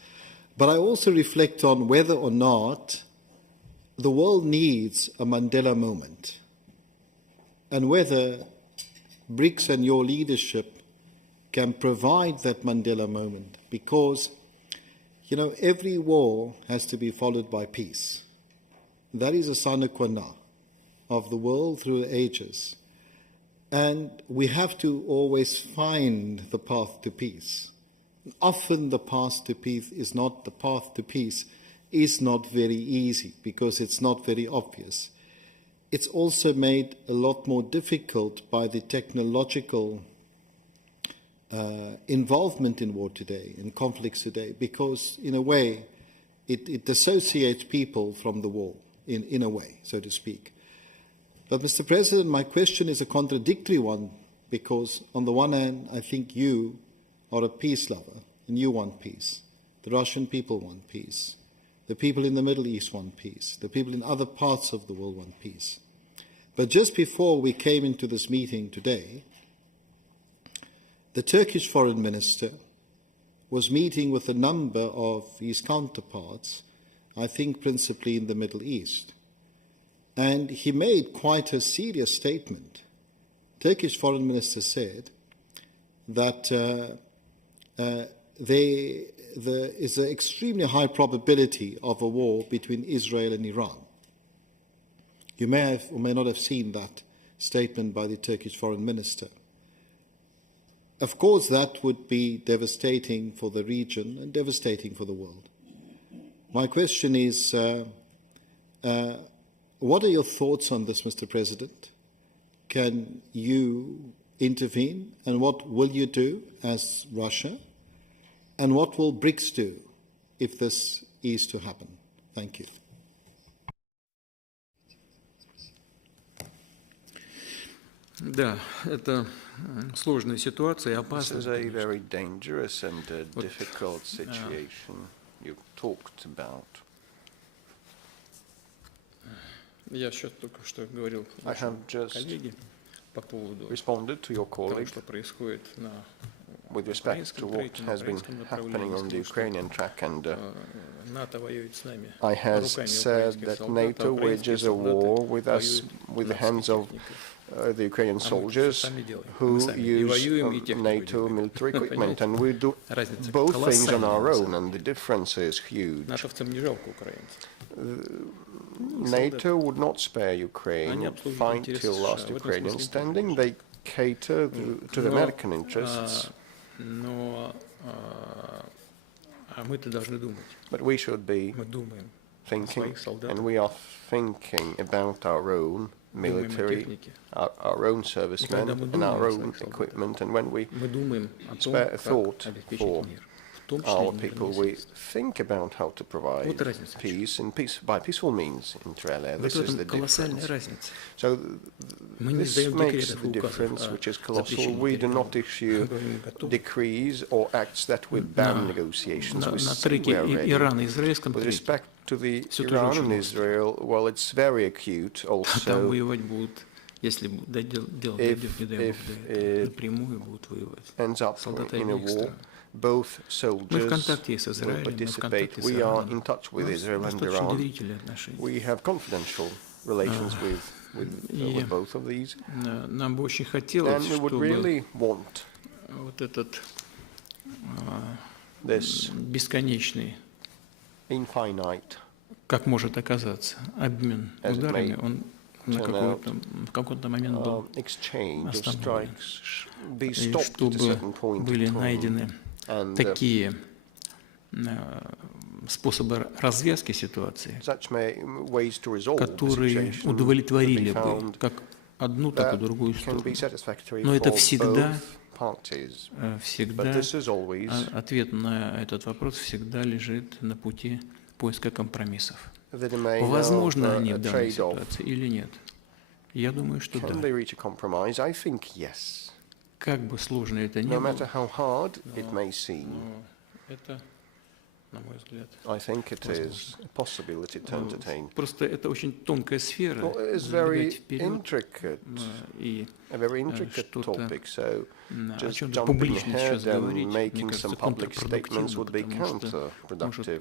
But I also reflect on whether or not the world needs a Mandela moment, and whether BRICS and your leadership can provide that Mandela moment, because, you know, every war has to be followed by peace. That is a sine qua non of the world through the ages. And we have to always find the path to peace. Often the path to peace is not very easy, because it's not very obvious. It's also made a lot more difficult by the technological involvement in war today, in conflicts today, because in a way it dissociates people from the war, in a way, so to speak. But Mr. President, my question is a contradictory one, because on the one hand, I think you are a peace lover, and you want peace. The Russian people want peace. The people in the Middle East want peace. The people in other parts of the world want peace. But just before we came into this meeting today, the Turkish foreign minister was meeting with a number of his counterparts, I think principally in the Middle East. And he made quite a serious statement. Turkish foreign minister said that there is an extremely high probability of a war between Israel and Iran. You may have or may not have seen that statement by the Turkish foreign minister. Of course, that would be devastating for the region and devastating for the world. My question is, what are your thoughts on this, Mr. President? Can you intervene, and what will you do as Russia? And what will BRICS do if this is to happen? Thank you. Да, это сложная ситуация и This опасная. is a very dangerous and difficult situation you talked about. Я сейчас только что говорил вашему коллеге по поводу того, что происходит на with respect to what has been happening on the Ukrainian track, and I have said that NATO wages a war with us, with the hands of the Ukrainian soldiers who use NATO military equipment, and we do both things on our own, and the difference is huge. NATO would not spare Ukraine, would fight till last Ukrainian standing. They cater to the American interests. But we should be thinking, and we are thinking about our own military, our own servicemen, and our own equipment. And when we spare a thought for our people, we think about how to provide peace, and peace by peaceful means inter alia. This is the difference. So this makes the difference, which is colossal. We do not issue decrees or acts that would ban negotiations. We are ready. With respect to the Iran and Israel, well, it's very acute also. If it ends up in a war, both soldiers will participate. We are in touch with Israel and Iran. We have confidential relations with both of these. And we would really want this infinite, как может оказаться, обмен ударами, он в какой-то момент был остановлен. И чтобы были найдены такие способы развязки ситуации, которые удовлетворили бы как одну, так и другую сторону. Но это всегда ответ на этот вопрос всегда лежит на пути поиска компромиссов. Возможно они в данной ситуации или нет? Я думаю, что да. Как бы сложно это ни было, это, на мой взгляд, просто это очень тонкая сфера, забегать вперед и что-то о чем-то публично сейчас говорить, мне кажется, контрпродуктивно, потому что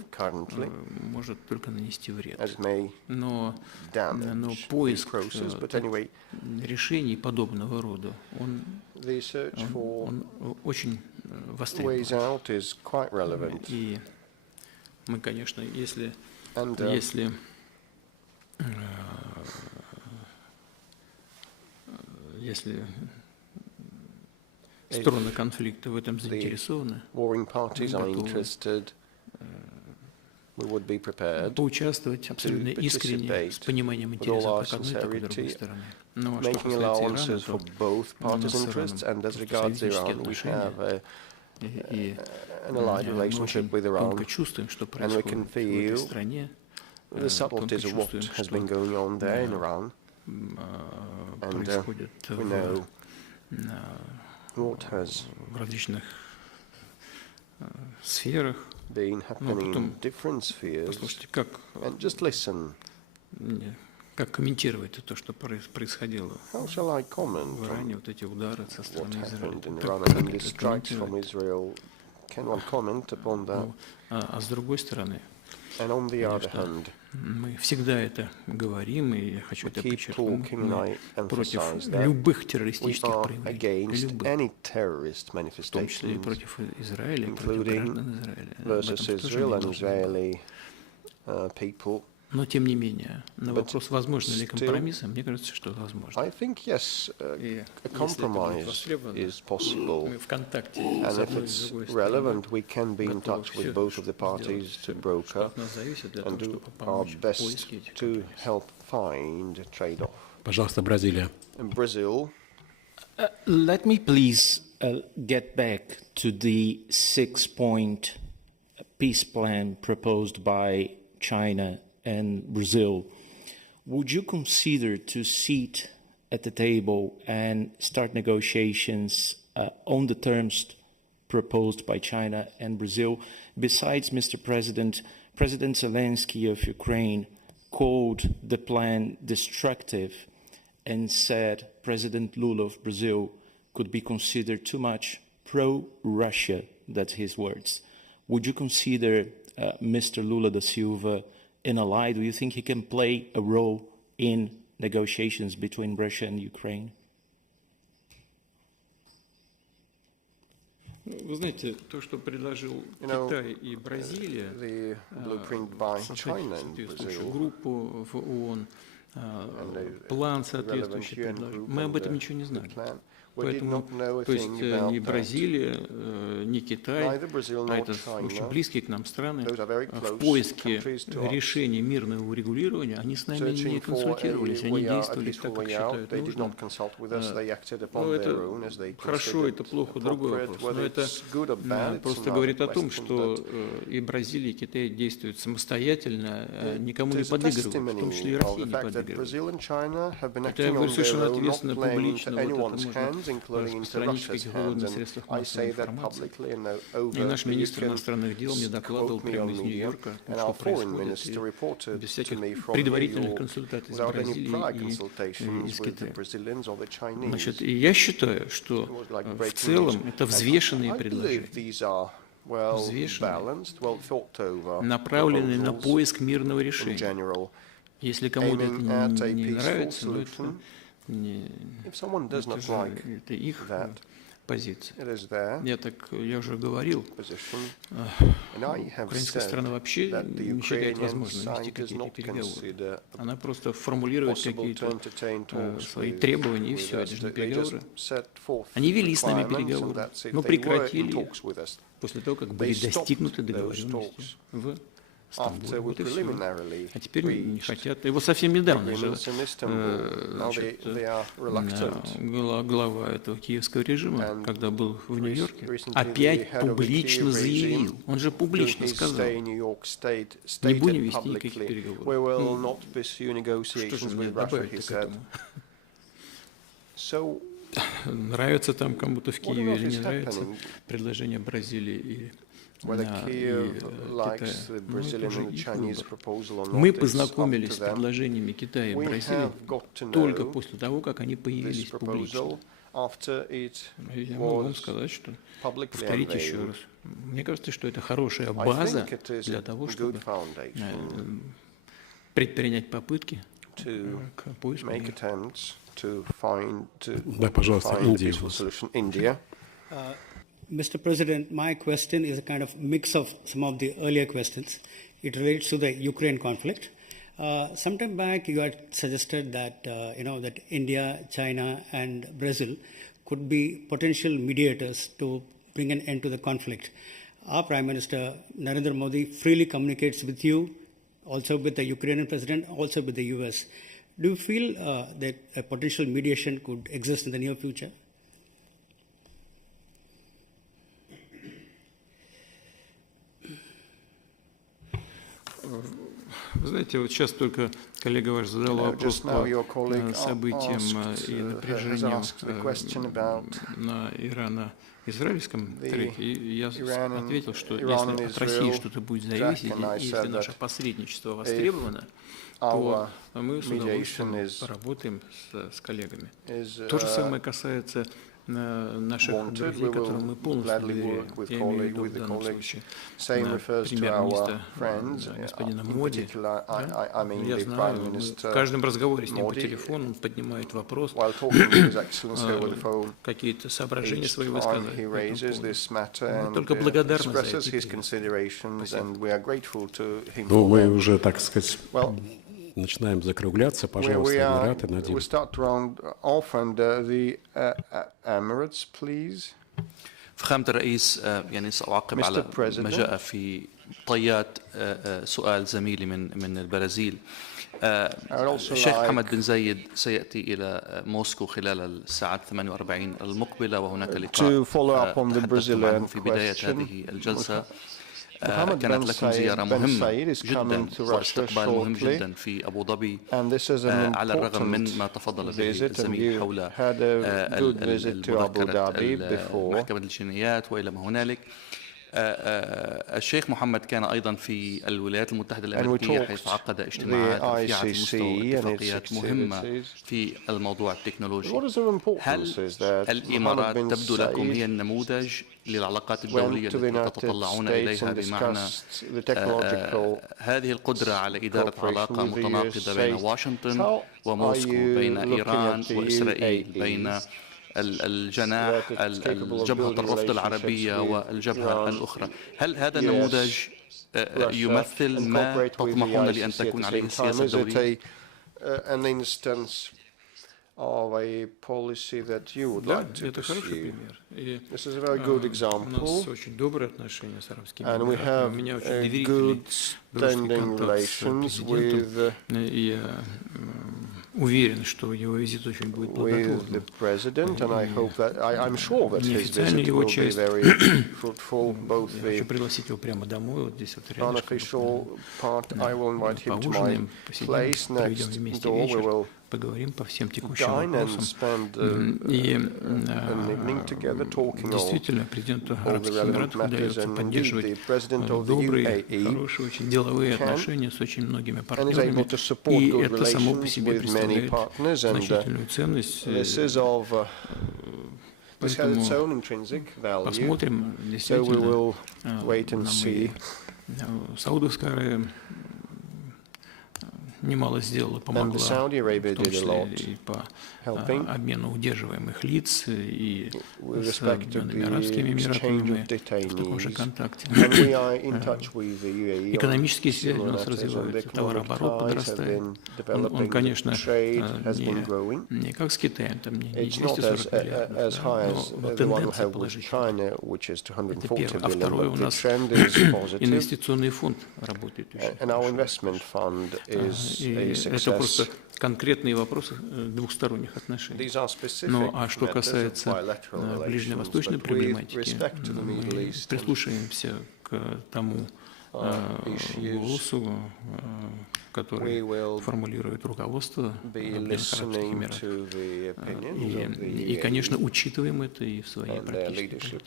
может только нанести вред. Но поиск решений подобного рода, он очень востребован. И мы, конечно, если стороны конфликта в этом заинтересованы, поучаствовать абсолютно искренне, с пониманием интересов как одной, так и другой стороны. Но что касается Ирана, то союзнические отношения, и мы очень тонко чувствуем, что происходит в этой стране, тонко чувствуем, что происходит в различных сферах. Но потом послушайте, как комментировать то, что происходило в Иране, вот эти удары со стороны Израиля. А с другой стороны, мы всегда это говорим, и я хочу это подчеркнуть, мы против любых террористических проявлений, в том числе и против Израиля, и против граждан Израиля. Об этом тоже не должно. Но, тем не менее, на вопрос, возможно ли компромиссы, мне кажется, что возможно. И если это будет востребовано, мы в контакте с одной и с другой стороной готовы все сделать, что от нас зависит, для того, чтобы помочь в поиске этих компромиссов. Пожалуйста, Бразилия. Let me please get back to the 6-point peace plan proposed by China and Brazil. Would you consider to seat at the table and start negotiations on the terms proposed by China and Brazil. Besides, Mr. President, President Zelensky of Ukraine called the plan destructive and said President Lula of Brazil could be considered too much pro-Russia. That's his words. Would you consider Mr. Lula da Silva an ally? Do you think he can play a role in negotiations between Russia and Ukraine? Вы знаете, то, что предложил Китай и Бразилия, соответствующую группу в ООН, план соответствующий предложил, мы об этом ничего не знали. Поэтому, то есть ни Бразилия, ни Китай, а это очень близкие к нам страны, в поиске решения мирного урегулирования, они с нами не консультировались, они действовали так, как считают нужным. Ну, это хорошо, это плохо, другой вопрос. Но это просто говорит о том, что и Бразилия, и Китай действуют самостоятельно, никому не подыгрывают, в том числе и России не подыгрывают. Это я говорю совершенно ответственно, публично, вот это можно распространить в каких угодно средствах массовой информации. И наш министр иностранных дел мне докладывал прямо из Нью-Йорка, что происходит, и без всяких предварительных консультаций с Бразилией и с Китаем. Значит, и я считаю, что в целом это взвешенные предложения, взвешенные, направленные на поиск мирного решения. Если кому-то это не нравится, но это это их позиция. Я уже говорил, украинская сторона вообще не считает возможным вести какие-то переговоры. Она просто формулирует какие-то свои требования, и все, это же не переговоры. Они вели с нами переговоры, но прекратили после того, как были достигнуты договоренности в Стамбуле. Вот и все. А теперь не хотят. И вот совсем недавно же глава этого киевского режима, когда был в Нью-Йорке, опять публично заявил, он же публично сказал, не будем вести никаких переговоров. Что же мне добавить к этому? Нравится там кому-то в Киеве или не нравится предложение Бразилии и Китая. Мы познакомились с предложениями Китая и Бразилии только после того, как они появились публично. Я могу вам сказать, что повторить еще раз. Мне кажется, что это хорошая база для того, чтобы предпринять попытки к поиску мира. Да, пожалуйста, Индия. Mr. President, my question is a kind of mix of some of the earlier questions. It relates to the Ukraine conflict. Some time back, you had suggested that, that India, China, and Brazil could be potential mediators to bring an end to the conflict. Our Prime Minister, Narendra Modi, freely communicates with you, also with the Ukrainian president, also with the US. Do you feel that a potential mediation could exist in the near future? Вы знаете, вот сейчас только коллега ваш задал вопрос по событиям и напряжениям на ирано-израильском треке. И я ответил, что если от России что-то будет зависеть, и если наше посредничество востребовано, то мы с удовольствием поработаем с коллегами. То же самое касается наших друзей, которым мы полностью доверяем. Я имею в виду в данном случае премьер-министра господина Моди. Я знаю, в каждом разговоре с ним по телефону он поднимает вопрос, какие-то соображения свои высказывает. Мы только благодарны за это. Ну, мы уже, так сказать, начинаем закругляться. Пожалуйста, Эмираты, Надим. فخامة الرئيس يعني سأعقب على ما جاء في طيات سؤال زميلي من البرازيل. الشيخ محمد بن زايد سيأتي إلى موسكو خلال الساعات 48 المقبلة، وهناك لقاء تحدثت عنه في بداية هذه الجلسة. كانت لكم زيارة مهمة جدا واستقبال مهم جدا في أبو ظبي على الرغم من ما تفضل به الزميل حول محكمة الجنايات وإلى ما هنالك. الشيخ محمد كان أيضا في الولايات المتحدة الأمريكية حيث عقد اجتماعات رفيعة المستوى واتفاقيات مهمة في الموضوع التكنولوجي. هل الإمارات تبدو لكم هي النموذج للعلاقات الدولية التي تتطلعون إليها، بمعنى هذه القدرة على إدارة علاقة متناقضة بين واشنطن وموسكو، بين إيران وإسرائيل، بين الجبهة الرفض العربية والجبهة الأخرى؟ هل هذا النموذج يمثل ما تطمحون لأن تكون عليه السياسة الدولية؟ Of a policy that you would like to pursue. This is a very good example, and we have good standing relations with the president, and I hope that I'm sure that his visit will be very fruitful. Both the unofficial part, I will invite him to my place next door. We will dine and spend an evening together talking all the relevant matters, and indeed the president of the UAE can and is able to support good relations with many partners, and this is of this has its own intrinsic value, so we will wait and see. Немало сделала, помогла, в том числе и по обмену удерживаемых лиц, и с Объединенными Арабскими Эмиратами в таком же контакте. Экономические связи у нас развиваются, товарооборот подрастает. Он, конечно, не как с Китаем, там не 240 миллиардов, но тенденция положительная. Это первое. А второе, у нас инвестиционный фонд работает очень хорошо. И это просто конкретные вопросы двухсторонних отношений. Ну а что касается ближневосточной проблематики, мы прислушаемся к тому голосу, который формулирует руководство Объединенных Арабских Эмиратов. И, конечно, учитываем это и в своей практической политике.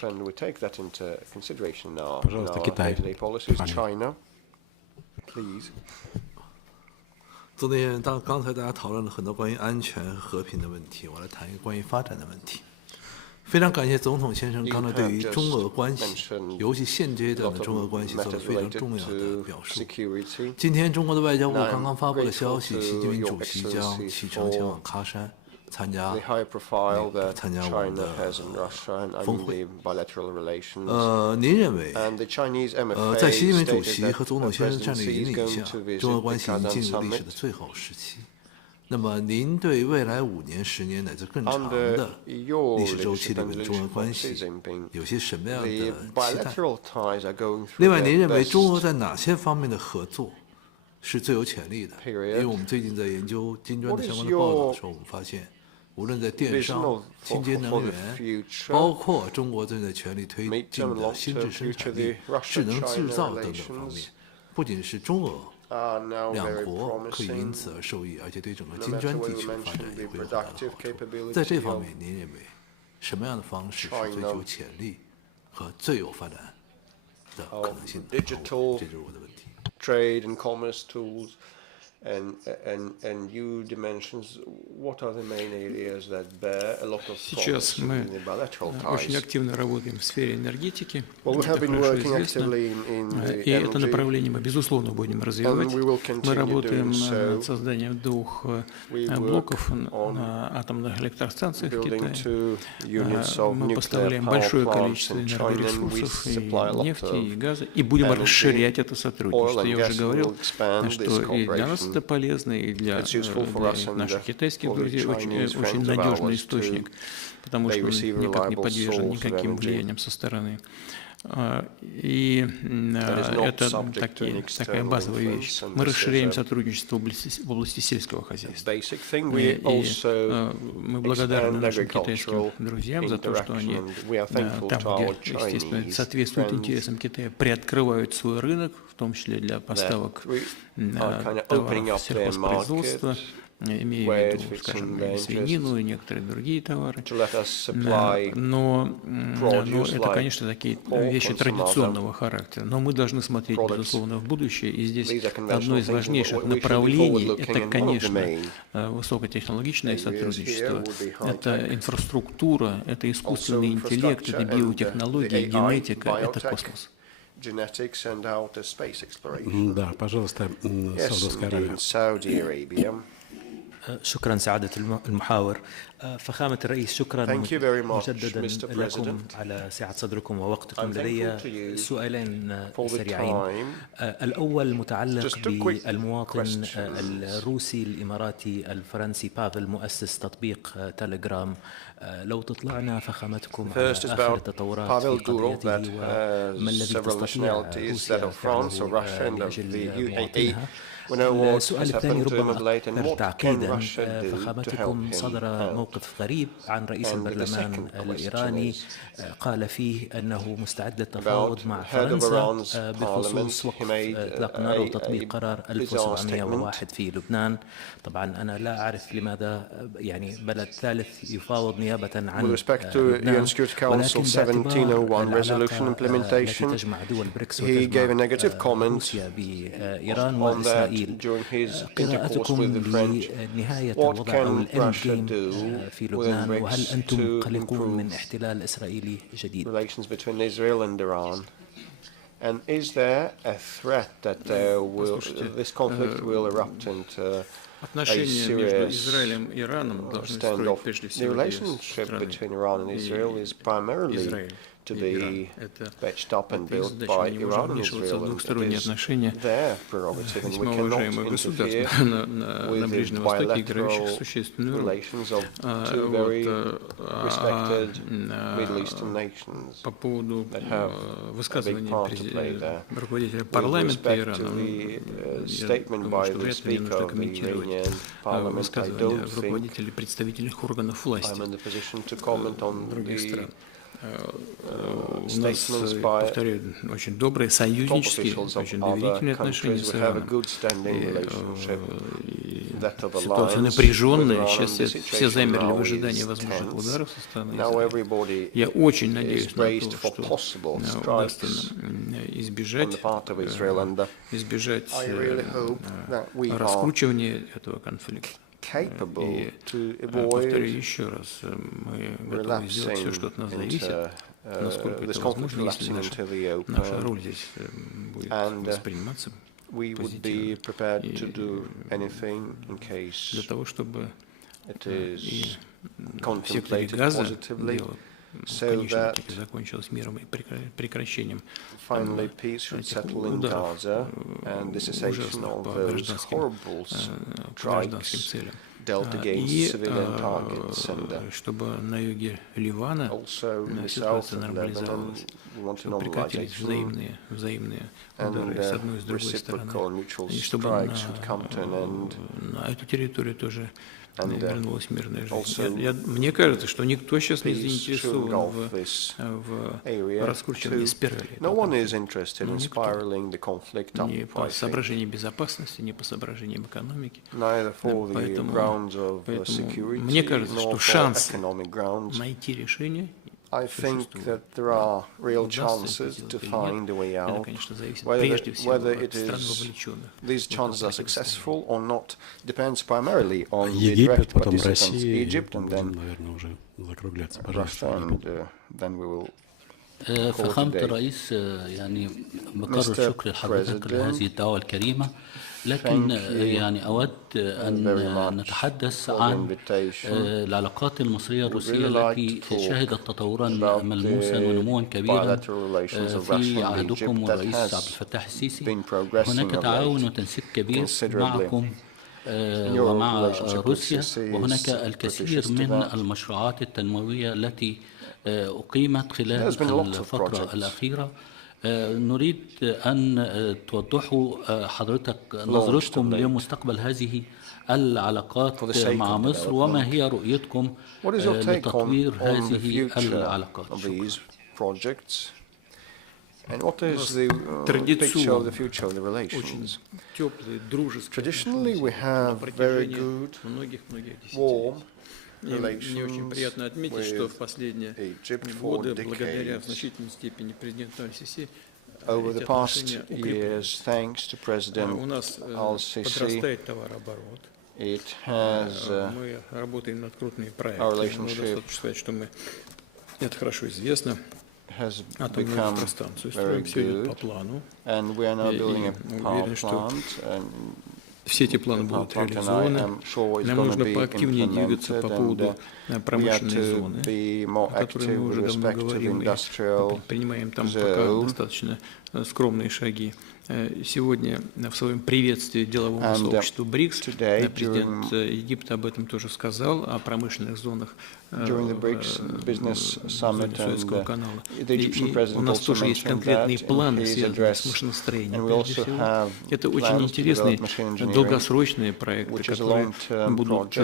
Пожалуйста, Китай. 昨天刚才大家讨论了很多关于安全和平的问题，我来谈一个关于发展的问题。非常感谢总统先生刚才对于中俄关系，尤其现阶段的中俄关系做了非常重要的表述。今天中国的外交部刚刚发布了消息，习近平主席将启程前往喀山参加我们的峰会。您认为，在习近平主席和总统先生的战略引领下，中俄关系已经进入历史的最好时期。那么，您对未来5年、10年乃至更长的历史周期里面的中俄关系有些什么样的期待？另外，您认为中俄在哪些方面的合作是最有潜力的？因为我们最近在研究金砖的相关的报道的时候，我们发现，无论在电商、清洁能源，包括中国正在全力推进的新质生产力、智能制造等等方面，不仅是中俄两国可以因此而受益，而且对整个金砖地区的发展也会有很大的好处。在这方面，您认为什么样的方式是最具潜力和最有发展的可能性的？这就是我的问题。Trade and commerce tools and new dimensions. What are the main areas that bear a lot of promise in the bilateral ties? Очень активно работаем в сфере энергетики. Well, we have been working actively in И это направление мы, безусловно, будем развивать. Мы работаем над созданием 2 блоков на атомных электростанциях в Китае. Мы поставляем большое количество энергоресурсов, и нефти, и газа, и будем расширять это сотрудничество. Я уже говорил, что и для нас это полезно, и для наших китайских друзей очень надежный источник, потому что он никак не подвержен никаким влияниям со стороны. И это такая базовая вещь. Мы расширяем сотрудничество в области сельского хозяйства. И мы благодарны нашим китайским друзьям за то, что они там, где, естественно, соответствует интересам Китая, приоткрывают свой рынок, в том числе для поставок товаров сельхозпроизводства, имею в виду, скажем, свинину и некоторые другие товары. Но это, конечно, такие вещи традиционного характера. Но мы должны смотреть, безусловно, в будущее. И здесь одно из важнейших направлений – это, конечно, высокотехнологичное сотрудничество. Это инфраструктура, это искусственный интеллект, это биотехнологии, генетика, это космос. Да, пожалуйста, Саудовская Аравия. شكرا سعادة المحاور فخامة الرئيس شكرا مجددا لكم على سعة صدركم ووقتكم. لدي سؤالين سريعين. الأول متعلق بالمواطن الروسي الإماراتي الفرنسي بافل مؤسس تطبيق تيليجرام. لو تطلعنا فخامتكم على آخر التطورات في قضيته وما الذي تستطيع روسيا فعله لأجل مواطنها. السؤال الثاني ربما أكثر تعقيدا. فخامتكم صدر موقف غريب عن رئيس البرلمان الإيراني قال فيه أنه مستعد للتفاوض مع فرنسا بخصوص وقف إطلاق النار وتطبيق قرار 1701 في لبنان. طبعا أنا لا أعرف لماذا يعني بلد ثالث يفاوض نيابة عن لبنان، ولكن باعتبار التي تجمع دول بريكس وتجمع روسيا بإيران وإسرائيل، قراءتكم لنهاية الوضع أو الإند جيم في لبنان، وهل أنتم قلقون من احتلال إسرائيلي جديد؟ And is there a threat that this conflict will erupt into отношения между Израилем и Ираном должны строить прежде всего две страны. Израиль to be patched up and built by Iran and Israel. It is their prerogative, and we cannot interfere with the bilateral relations of two very respected Middle Eastern nations that have a big part to play there. With respect to the statement by the Speaker of the Iranian Parliament, I don't think I'm in the position to comment on the у нас, повторяю, очень добрые союзнические, очень доверительные отношения с Ираном. Ситуация напряженная, сейчас все замерли в ожидании возможных ударов со стороны Израиля. Я очень надеюсь на то, что удастся избежать раскручивания этого конфликта. И повторю еще раз, мы готовы сделать все, что от нас зависит, насколько это возможно, если наша роль здесь будет восприниматься позитивно. И для того, чтобы и в секторе газа дело в конечном итоге закончилось миром и прекращением ударов ужасных по гражданским целям. И чтобы на юге Ливана ситуация нормализовалась, чтобы прекратились взаимные удары с одной и с другой стороны, и чтобы на эту территорию тоже вернулась мирная жизнь. Мне кажется, что никто сейчас не заинтересован в раскручивании спирали. Ни по соображениям безопасности, ни по соображениям экономики. Поэтому мне кажется, что шанс найти решение I think that there are real chances to find a way out. Whether it is these chances are successful or not depends primarily on the direct participants, Egypt, and then Russia, and then we will. فخامة الرئيس يعني بكرر شكر لحضرتك لهذه الدعوة الكريمة، لكن يعني أود أن نتحدث عن العلاقات المصرية الروسية التي شهدت تطورا ملموسا ونموا كبيرا في عهدكم والرئيس عبد الفتاح السيسي. هناك تعاون وتنسيق كبير معكم ومع روسيا، وهناك الكثير من المشروعات التنموية التي أقيمت خلال الفترة الأخيرة. نريد أن توضحوا حضرتك نظرتكم لمستقبل هذه العلاقات مع مصر وما هي رؤيتكم لتطوير هذه العلاقات. And what is the picture of the future of the relations? Traditionally, we have very good, warm relations with Egypt for decades. Over the past years, thanks to President al-Sisi, it has our relationship has become very good, and we are now building a power plant, and все эти планы будут реализованы. Нам нужно поактивнее двигаться по поводу промышленной зоны, о которой мы уже давно говорим, и предпринимаем там пока достаточно скромные шаги. Сегодня в своем приветствии деловому сообществу БРИКС президент Египта об этом тоже сказал, о промышленных зонах Суэцкого канала. И у нас тоже есть конкретные планы, связанные с машиностроением, прежде всего. Это очень интересные долгосрочные проекты, которые будут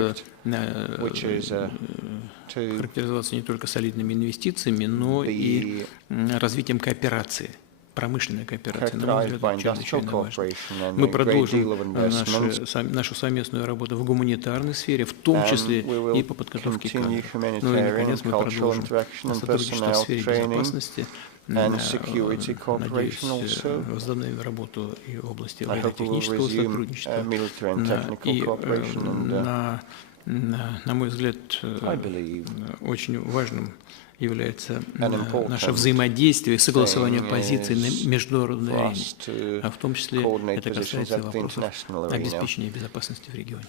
характеризоваться не только солидными инвестициями, но и развитием кооперации. Промышленная кооперация, на мой взгляд, чрезвычайно важна. Мы продолжим нашу совместную работу в гуманитарной сфере, в том числе и по подготовке кадров. Ну и, наконец, мы продолжим сотрудничество в сфере безопасности. Надеюсь, возобновим работу и в области военно-технического сотрудничества. И, на мой взгляд, очень важным является наше взаимодействие и согласование позиций на международной арене, а в том числе это касается вопросов обеспечения безопасности в регионе.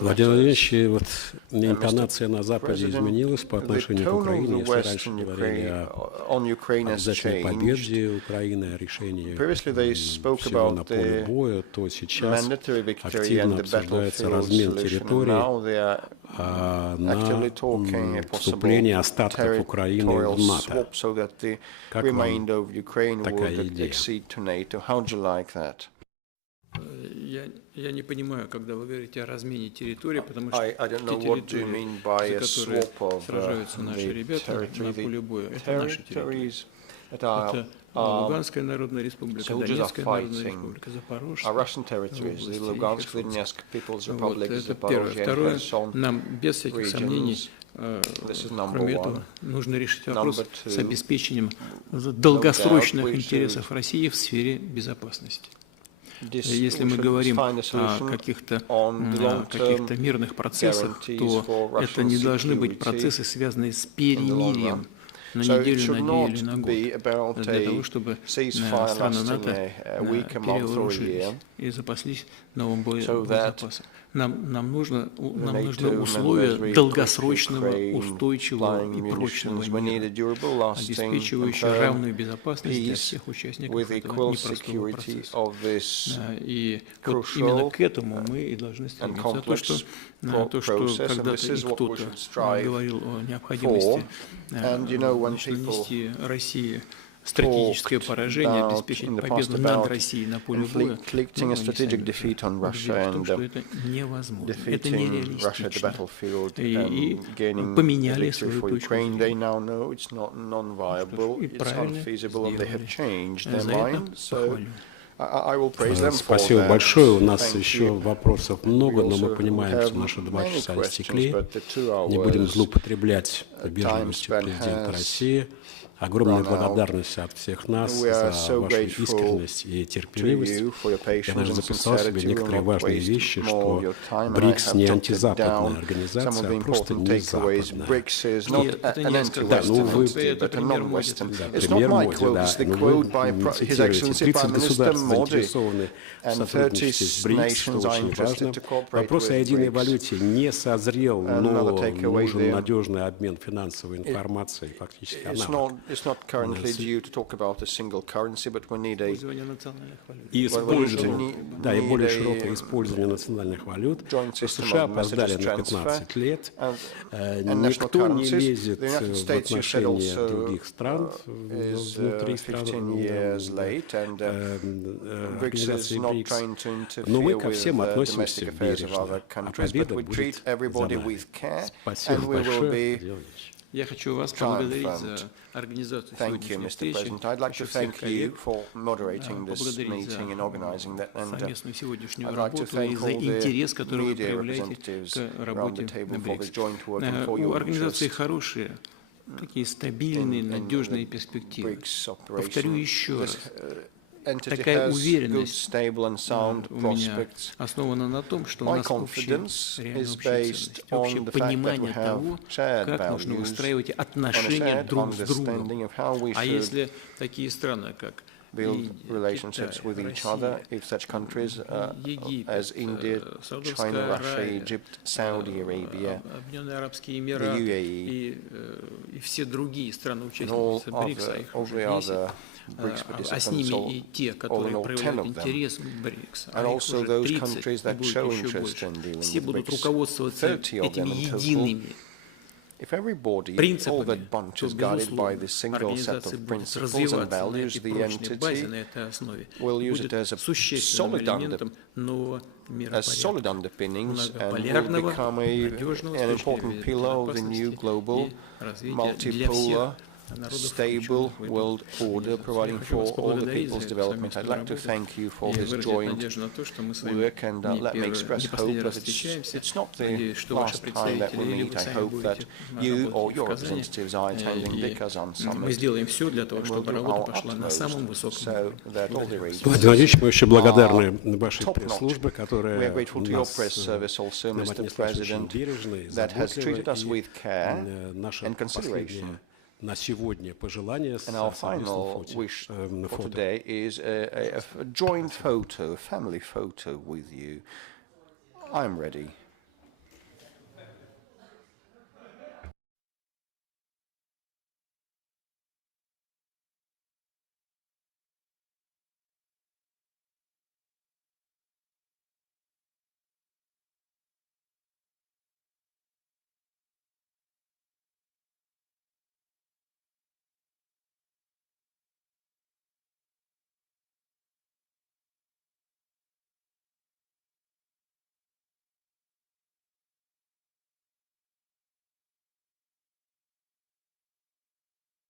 Владимир Владимирович, вот интонация на Западе изменилась по отношению к Украине. Если раньше говорили о обязательной победе Украины, о решении всего на поле боя, то сейчас активно обсуждается размен территорий на вступление остатков Украины в НАТО. Как вам такая идея? Я не понимаю, когда вы говорите о размене территории, потому что те территории, за которые сражаются наши ребята на поле боя, это наши территории. Это Луганская Народная Республика, Донецкая Народная Республика, Запорожская область. Это первое. Второе, нам без всяких сомнений, кроме этого, нужно решить вопрос с обеспечением долгосрочных интересов России в сфере безопасности. Если мы говорим о каких-то мирных процессах, то это не должны быть процессы, связанные с перемирием на неделю, на 2 или на год, для того, чтобы страны НАТО перевооружились и запаслись новым боезапасом. Нам нужны условия долгосрочного, устойчивого и прочного мира, обеспечивающие равную безопасность для всех участников этого непростого процесса. И вот именно к этому мы и должны стремиться. То, что когда-то и кто-то говорил о необходимости нанести России стратегическое поражение, обеспечить победу над Россией на поле боя, что это невозможно, это нереалистично. И поменяли свою точку зрения. И правильно сделали. За это похвалю. Спасибо большое. У нас еще вопросов много, но мы понимаем, что наши 2 часа истекли. Не будем злоупотреблять вежливостью президента России. Огромная благодарность от всех нас за вашу искренность и терпеливость. Я даже записал себе некоторые важные вещи, что БРИКС не антизападная организация, а просто не западная. Это не антивосточная, это пример моды. Пример моды, да. Но вы цитируете, 30 государств заинтересованы в сотрудничестве с БРИКС, что очень важно. Вопрос о единой валюте не созрел, но нужен надежный обмен финансовой информацией. Фактически она It's not currently due to talk about a single currency, but we need a и более широкое использование национальных валют. США опоздали на 15 лет. Никто не лезет в отношения других стран внутри стран организации БРИКС. Но мы ко всем относимся бережно. А победа будет за нами. Спасибо большое. Я хочу вас поблагодарить за организацию сегодняшней встречи. Хочу всех коллег поблагодарить за совместную сегодняшнюю работу и за интерес, который вы проявляете к работе на БРИКС. У организации хорошие, такие стабильные, надежные перспективы. Повторю еще раз. Такая уверенность у меня основана на том, что у нас общая реальная ценность, общее понимание того, как нужно выстраивать отношения друг с другом. А если такие страны, как relationships with each other, if such countries as India, China, Russia, Egypt, Saudi Arabia, the UAE, and а с ними и те, которые проявляют интерес к БРИКС, а их уже 30 и будет еще больше. Все будут руководствоваться этими едиными принципами, то, безусловно, организация будет развиваться на этой прочной базе, на этой основе, будет существенным элементом нового миропорядка, многополярного, надежного с точки зрения безопасности и развития для всех. Stable world order providing for all the people's development. I'd like to thank you for this joint work and let me express hope that it's not the last time that we meet. I hope that you or your representatives are attending because on summit Владимир Ильич, мы очень благодарны вашей пресс-службе, которая нас внимательно бережно и заботливо. Наша последняя на сегодня пожелание с совместным фото. Today is a joint photo, a family photo with you. I'm ready.